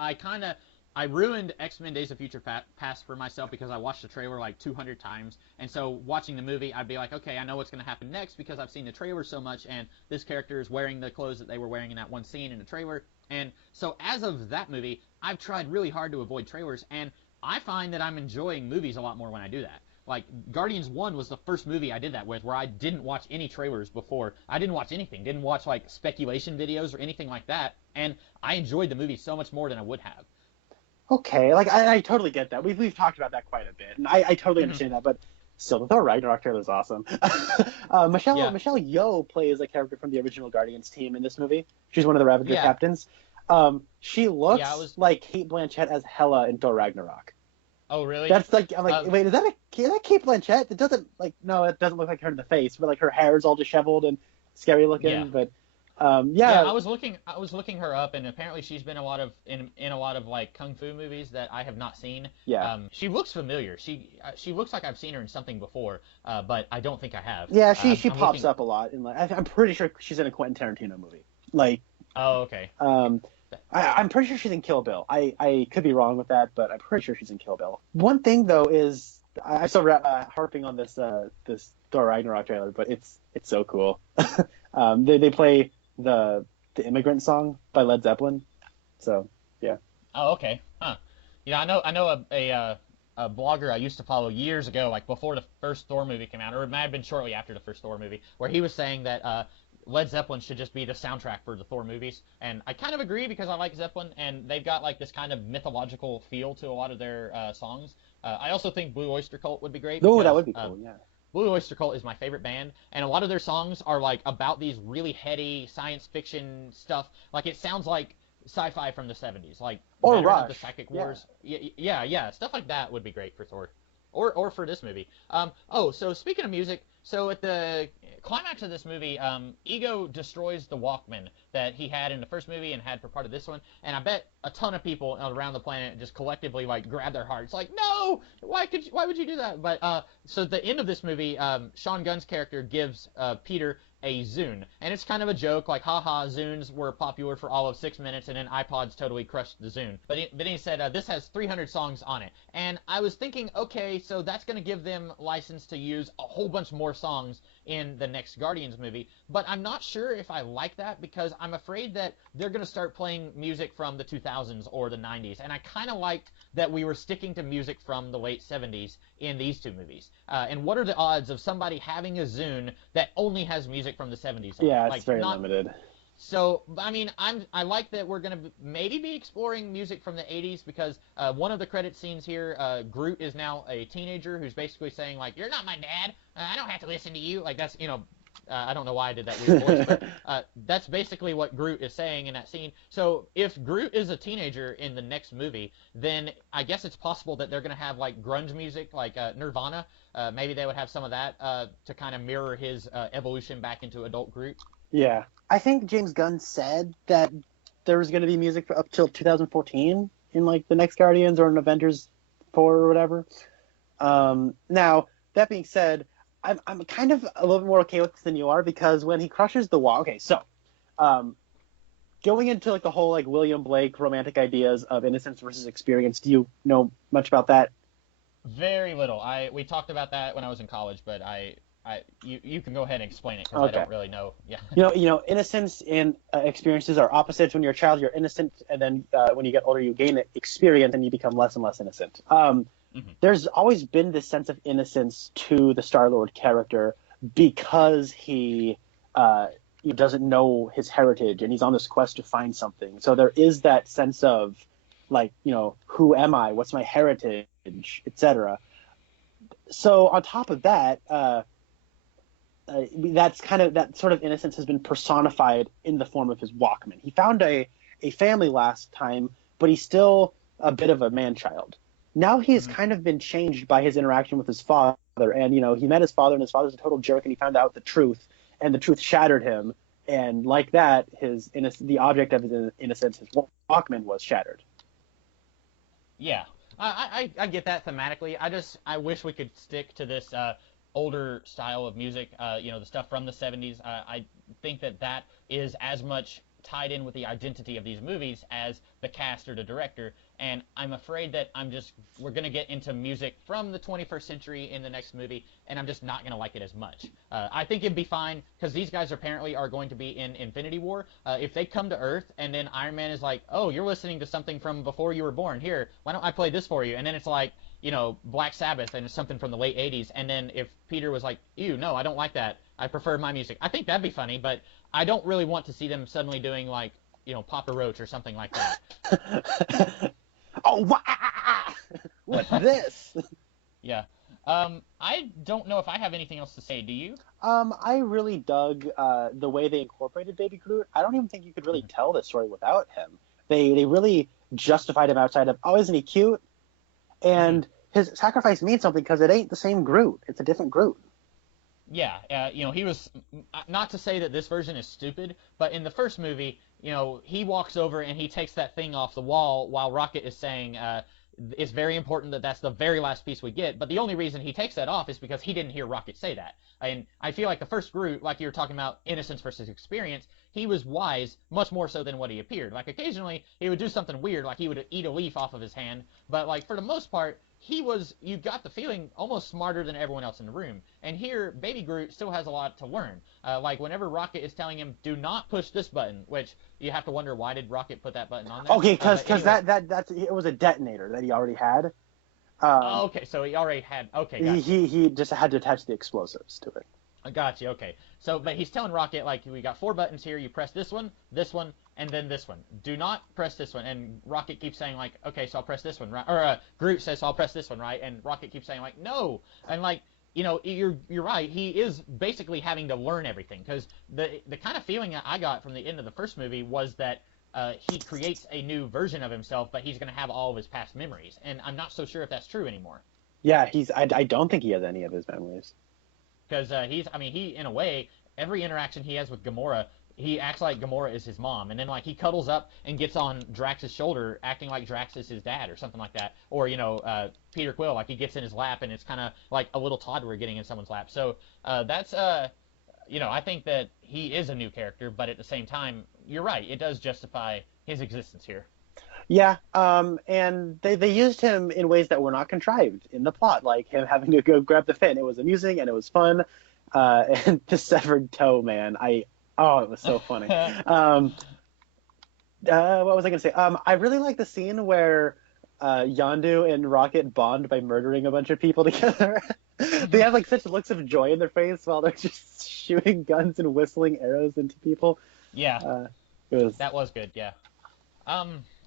I ruined X-Men Days of Future Past for myself because I watched the trailer like 200 times. And so watching the movie, I'd be like, okay, I know what's going to happen next because I've seen the trailer so much, and this character is wearing the clothes that they were wearing in that one scene in the trailer. And so as of that movie, I've tried really hard to avoid trailers, and I find that I'm enjoying movies a lot more when I do that. Like, Guardians 1 was the first movie I did that with, where I didn't watch any trailers before. I didn't watch anything. Didn't watch, like, speculation videos or anything like that. And I enjoyed the movie so much more than I would have. Okay, like, I totally get that. We've talked about that quite a bit, and I totally understand that, but still, the Thor Ragnarok trailer is awesome. Michelle Yeoh plays a character from the original Guardians team in this movie. She's one of the Ravager captains. She looks like Cate Blanchett as Hela in Thor Ragnarok. Oh, really? That's like, I'm like, wait, is that Cate Blanchett? It doesn't, like, no, it doesn't look like her in the face, but like her hair is all disheveled and scary looking. But I was looking her up, and apparently she's been in a lot of like kung fu movies that I have not seen. She looks familiar. She looks like I've seen her in something before, but I don't think I have. Yeah, she pops up a lot in, like, I'm pretty sure she's in a Quentin Tarantino movie. Like, oh, okay. I'm pretty sure she's in Kill Bill. I could be wrong with that, but I'm pretty sure she's in Kill Bill. One thing though is I'm still harping on this Thor Ragnarok trailer, but it's so cool. They play the Immigrant Song by Led Zeppelin. So yeah. Oh, okay. Huh. Yeah, I know a blogger I used to follow years ago, like before the first Thor movie came out, or it might have been shortly after the first Thor movie, where he was saying that Led Zeppelin should just be the soundtrack for the Thor movies. And I kind of agree because I like Zeppelin, and they've got like this kind of mythological feel to a lot of their songs. I also think Blue Oyster Cult would be great. Oh, that would be cool, yeah. Blue Oyster Cult is my favorite band, and a lot of their songs are like about these really heady science fiction stuff. Like, it sounds like sci-fi from the 70s, like or Veteran Rush. of the Psychic Wars. Yeah, stuff like that would be great for Thor. or for this movie. So speaking of music, so at the climax of this movie, Ego destroys the Walkman that he had in the first movie and had for part of this one, and I bet a ton of people around the planet just collectively like grab their hearts, like, no, why would you do that? But so at the end of this movie, Sean Gunn's character gives Peter a Zune, and it's kind of a joke, like, haha, Zunes were popular for all of 6 minutes, and then iPods totally crushed the Zune. But he said, this has 300 songs on it, and I was thinking, okay, so that's going to give them license to use a whole bunch more songs in the next Guardians movie, but I'm not sure if I like that, because I'm afraid that they're going to start playing music from the 2000s or the 90s, and I kind of liked that we were sticking to music from the late 70s in these two movies. And what are the odds of somebody having a Zune that only has music from the 70s? Yeah, it's very limited. So, I mean, I like that we're going to maybe be exploring music from the 80s, because one of the credit scenes here, Groot is now a teenager who's basically saying, like, you're not my dad, I don't have to listen to you. Like, that's, I don't know why I did that weird voice, but that's basically what Groot is saying in that scene. So if Groot is a teenager in the next movie, then I guess it's possible that they're going to have, like, grunge music, like Nirvana. Maybe they would have some of that to kind of mirror his evolution back into adult Groot. Yeah. I think James Gunn said that there was going to be music for up till 2014 in, like, the next Guardians or in Avengers 4 or whatever. Now, that being said, I'm kind of a little bit more okay with this than you are, because when he crushes the wall... Okay, so, going into, like, the whole, like, William Blake romantic ideas of innocence versus experience, do you know much about that? Very little. We talked about that when I was in college, but you can go ahead and explain it, because Okay. I don't really know. Yeah. You know, innocence and experiences are opposites. When you're a child, you're innocent, and then when you get older, you gain experience, and you become less and less innocent. There's always been this sense of innocence to the Star-Lord character, because he doesn't know his heritage, and he's on this quest to find something. So there is that sense of, like, who am I? What's my heritage? Etc. So on top of that, that sort of innocence has been personified in the form of his Walkman. He found a family last time, but he's still a bit of a man-child. Now he has kind of been changed by his interaction with his father, and he met his father, and his father's a total jerk, and he found out the truth, and the truth shattered him, and like that, the object of his innocence, his Walkman, was shattered. Yeah, I get that thematically. I wish we could stick to this older style of music, the stuff from the 70s. I think that is as much tied in with the identity of these movies as the cast or the director, and I'm afraid that we're going to get into music from the 21st century in the next movie, and I'm just not going to like it as much. I think it'd be fine, because these guys apparently are going to be in Infinity War. If they come to Earth, and then Iron Man is like, oh, you're listening to something from before you were born, here, why don't I play this for you? And then it's like, Black Sabbath, and it's something from the late 80s, and then if Peter was like, ew, no, I don't like that, I prefer my music, I think that'd be funny, but I don't really want to see them suddenly doing, like, Papa Roach or something like that. Oh, what's this? Yeah. I don't know if I have anything else to say, do you? I really dug the way they incorporated Baby Groot. I don't even think you could really tell this story without him. They really justified him outside of, oh, isn't he cute? And his sacrifice means something, because it ain't the same Groot. It's a different Groot. Yeah, he was, not to say that this version is stupid, but in the first movie, he walks over and he takes that thing off the wall while Rocket is saying, it's very important that that's the very last piece we get, but the only reason he takes that off is because he didn't hear Rocket say that. And I feel like the first Groot, like you were talking about innocence versus experience, he was wise much more so than what he appeared. Like, occasionally he would do something weird, like he would eat a leaf off of his hand, but, like, for the most part, you got the feeling almost smarter than everyone else in the room. And here, Baby Groot still has a lot to learn. Like, whenever Rocket is telling him, do not push this button, which you have to wonder, why did Rocket put that button on there? Okay, because it was a detonator that he already had. Okay, so he already had, okay, gotcha. He just had to attach the explosives to it. I got you, okay. So, but he's telling Rocket, like, we got 4 buttons here, you press this one, and then this one. Do not press this one. And Rocket keeps saying, like, okay, so I'll press this one, right? Or Groot says, so I'll press this one, right? And Rocket keeps saying, like, no. And, like, you're right. He is basically having to learn everything. Because the kind of feeling that I got from the end of the first movie was that he creates a new version of himself, but he's going to have all of his past memories. And I'm not so sure if that's true anymore. Yeah, I don't think he has any of his memories. Because he in a way, every interaction he has with Gamora, he acts like Gamora is his mom, and then like he cuddles up and gets on Drax's shoulder, acting like Drax is his dad or something like that. Or Peter Quill, like he gets in his lap and it's kind of like a little toddler getting in someone's lap. So that's I think that he is a new character, but at the same time, you're right, it does justify his existence here. Yeah, and they used him in ways that were not contrived in the plot, like him having to go grab the fin. It was amusing and it was fun. And the severed toe, man, it was so funny. What was I gonna say? I really like the scene where Yondu and Rocket bond by murdering a bunch of people together. They have like such looks of joy in their face while they're just shooting guns and whistling arrows into people. Yeah, that was good. Yeah.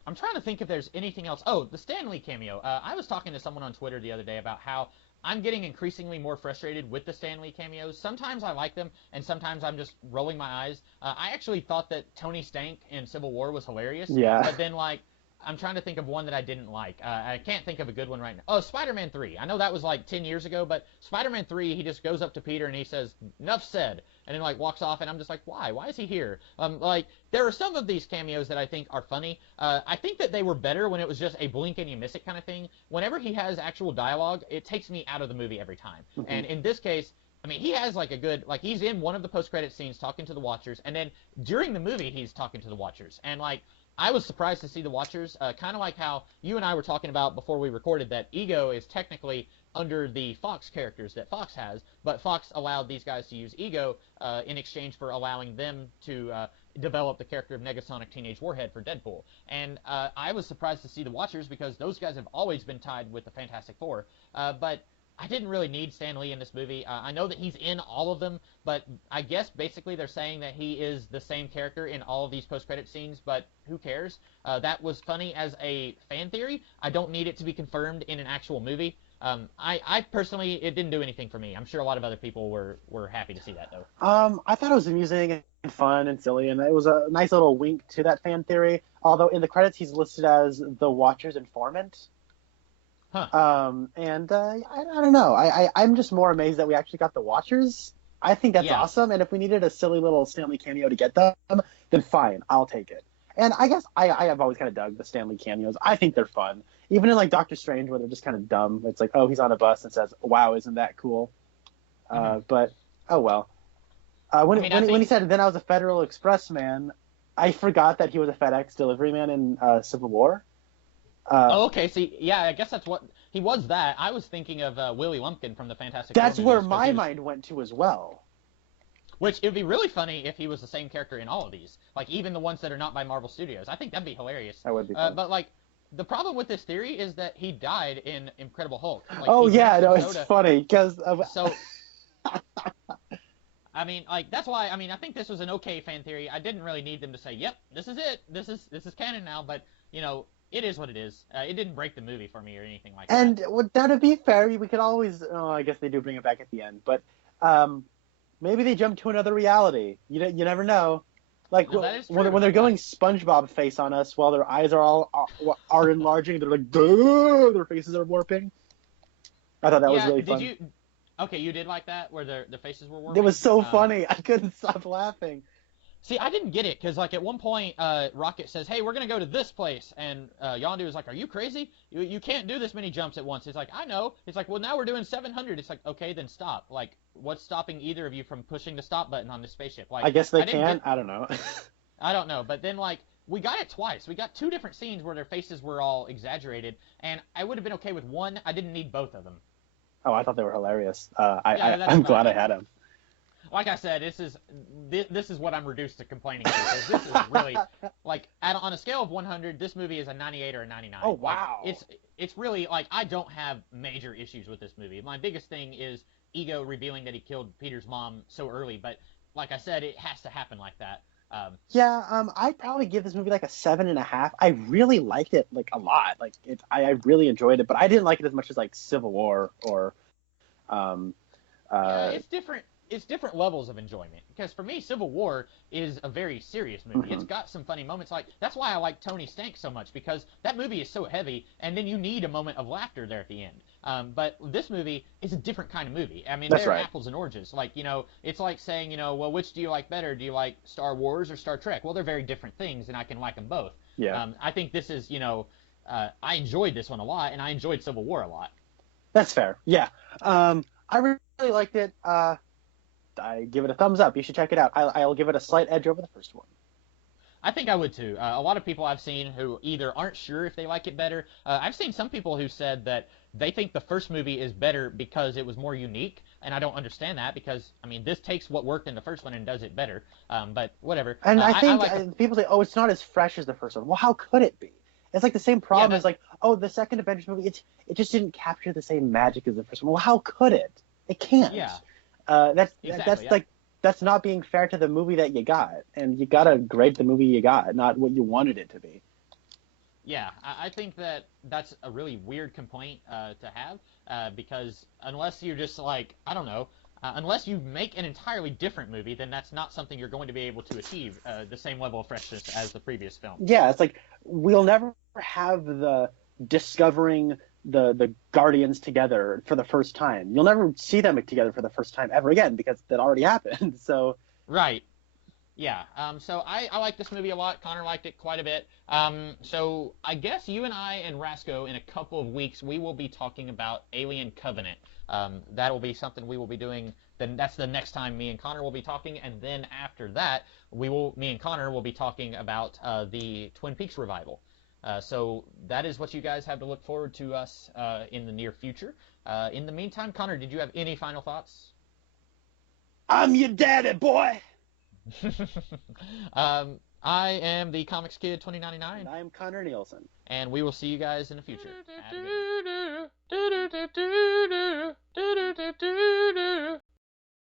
I'm trying to think if there's anything else. Oh, the Stan Lee cameo. I was talking to someone on Twitter the other day about how I'm getting increasingly more frustrated with the Stan Lee cameos. Sometimes I like them, and sometimes I'm just rolling my eyes. I actually thought that Tony Stank in Civil War was hilarious. Yeah. But then, like, I'm trying to think of one that I didn't like. I can't think of a good one right now. Oh, Spider-Man 3. I know that was like 10 years ago, but Spider-Man 3, he just goes up to Peter and he says, "Enough said," and then like walks off, and I'm just like, why? Why is he here? Like, there are some of these cameos that I think are funny. I think that they were better when it was just a blink and you miss it kind of thing. Whenever he has actual dialogue, it takes me out of the movie every time. Mm-hmm. And in this case, I mean, he has like a good, like he's in one of the post-credit scenes talking to the Watchers, and then during the movie he's talking to the Watchers, and like, I was surprised to see the Watchers, kind of like how you and I were talking about before we recorded that Ego is technically under the Fox characters that Fox has, but Fox allowed these guys to use Ego in exchange for allowing them to develop the character of Negasonic Teenage Warhead for Deadpool. And I was surprised to see the Watchers because those guys have always been tied with the Fantastic Four, but I didn't really need Stan Lee in this movie. I know that he's in all of them, but I guess basically they're saying that he is the same character in all of these post-credit scenes, but who cares? That was funny as a fan theory. I don't need it to be confirmed in an actual movie. I personally, it didn't do anything for me. I'm sure a lot of other people were happy to see that, though. I thought it was amusing and fun and silly, and it was a nice little wink to that fan theory, although in the credits he's listed as the Watcher's informant. Huh. I don't know. I'm just more amazed that we actually got the Watchers. I think that's awesome. And if we needed a silly little Stan Lee cameo to get them, then fine, I'll take it. And I guess I have always kind of dug the Stan Lee cameos. I think they're fun. Even in like Doctor Strange, where they're just kind of dumb. It's like, oh, he's on a bus and says, "Wow, isn't that cool?" But oh well. When he said, "Then I was a Federal Express man," I forgot that he was a FedEx delivery man in Civil War. Okay. See, yeah, I guess that's what he was. That I was thinking of Willie Lumpkin from the Fantastic Four. That's where my mind went to as well. Which it would be really funny if he was the same character in all of these, like even the ones that are not by Marvel Studios. I think that'd be hilarious. That would be fun. But like, the problem with this theory is that he died in Incredible Hulk. Like, it's funny because of so. I mean, like, that's why. I mean, I think this was an okay fan theory. I didn't really need them to say, "Yep, this is it. This is canon now." But it is what it is. It didn't break the movie for me or anything like that. And now, to be fair, we could always. Oh, I guess they do bring it back at the end, but maybe they jump to another reality. You never know. Like when they're going SpongeBob face on us while their eyes are enlarging, they're like, duh, their faces are warping. I thought that was really fun. Okay, you did like that where their faces were warping? It was so funny. I couldn't stop laughing. See, I didn't get it, because, like, at one point, Rocket says, "Hey, we're going to go to this place," and Yondu is like, "Are you crazy? You can't do this many jumps at once." He's like, "I know." It's like, "Well, now we're doing 700. It's like, okay, then stop. Like, what's stopping either of you from pushing the stop button on this spaceship? Like, I guess they can. I don't know. I don't know, but then, like, we got it twice. We got two different scenes where their faces were all exaggerated, and I would have been okay with one. I didn't need both of them. Oh, I thought they were hilarious. I'm glad I had them. Like I said, this is what I'm reduced to complaining to. This is really, like, on a scale of 100, this movie is a 98 or a 99. Oh, wow. Like, it's really, like, I don't have major issues with this movie. My biggest thing is Ego revealing that he killed Peter's mom so early, but like I said, it has to happen like that. I'd probably give this movie like a 7.5. I really liked it, like, a lot. Like, I really enjoyed it, but I didn't like it as much as, like, Civil War or yeah, it's different. it's different levels of enjoyment. Because for me, Civil War is a very serious movie. It's got some funny moments. Like, that's why I like Tony Stank so much, because that movie is so heavy, and then you need a moment of laughter there at the end. But this movie is a different kind of movie. I mean, That's they're right. apples and oranges. Like, it's like saying, well, which do you like better? Do you like Star Wars or Star Trek? Well, they're very different things, and I can like them both. Yeah. I think this is, I enjoyed this one a lot, and I enjoyed Civil War a lot. That's fair. Yeah. I really liked it. I give it a thumbs up. You should check it out. I'll give it a slight edge over the first one. I think I would too. A lot of people I've seen who either aren't sure if they like it better. I've seen some people who said that they think the first movie is better because it was more unique, and I don't understand that because, I mean, this takes what worked in the first one and does it better. But whatever. And I think like people say, oh, it's not as fresh as the first one. Well, how could it be? It's like the same problem as like, oh, the second Avengers movie, it just didn't capture the same magic as the first one. Well, how could it? It can't. Yeah. That's not being fair to the movie that you got, and you gotta grade the movie you got, not what you wanted it to be. Yeah, I think that's a really weird complaint to have because unless you're just like, I don't know, unless you make an entirely different movie, then that's not something you're going to be able to achieve the same level of freshness as the previous film. Yeah, it's like we'll never have the discovering the Guardians together for the first time. You'll never see them together for the first time ever again because that already happened. So right. Yeah. So I like this movie a lot. Connor liked it quite a bit. So I guess you and I and Rasco in a couple of weeks we will be talking about Alien Covenant. That will be something we will be doing. Then that's the next time me and Connor will be talking, and then after that me and Connor will be talking about the Twin Peaks revival. So that is what you guys have to look forward to us in the near future. In the meantime, Connor, did you have any final thoughts? I'm your daddy, boy. I am the Comics Kid 2099. And I am Connor Nielsen. And we will see you guys in the future. Have a good one.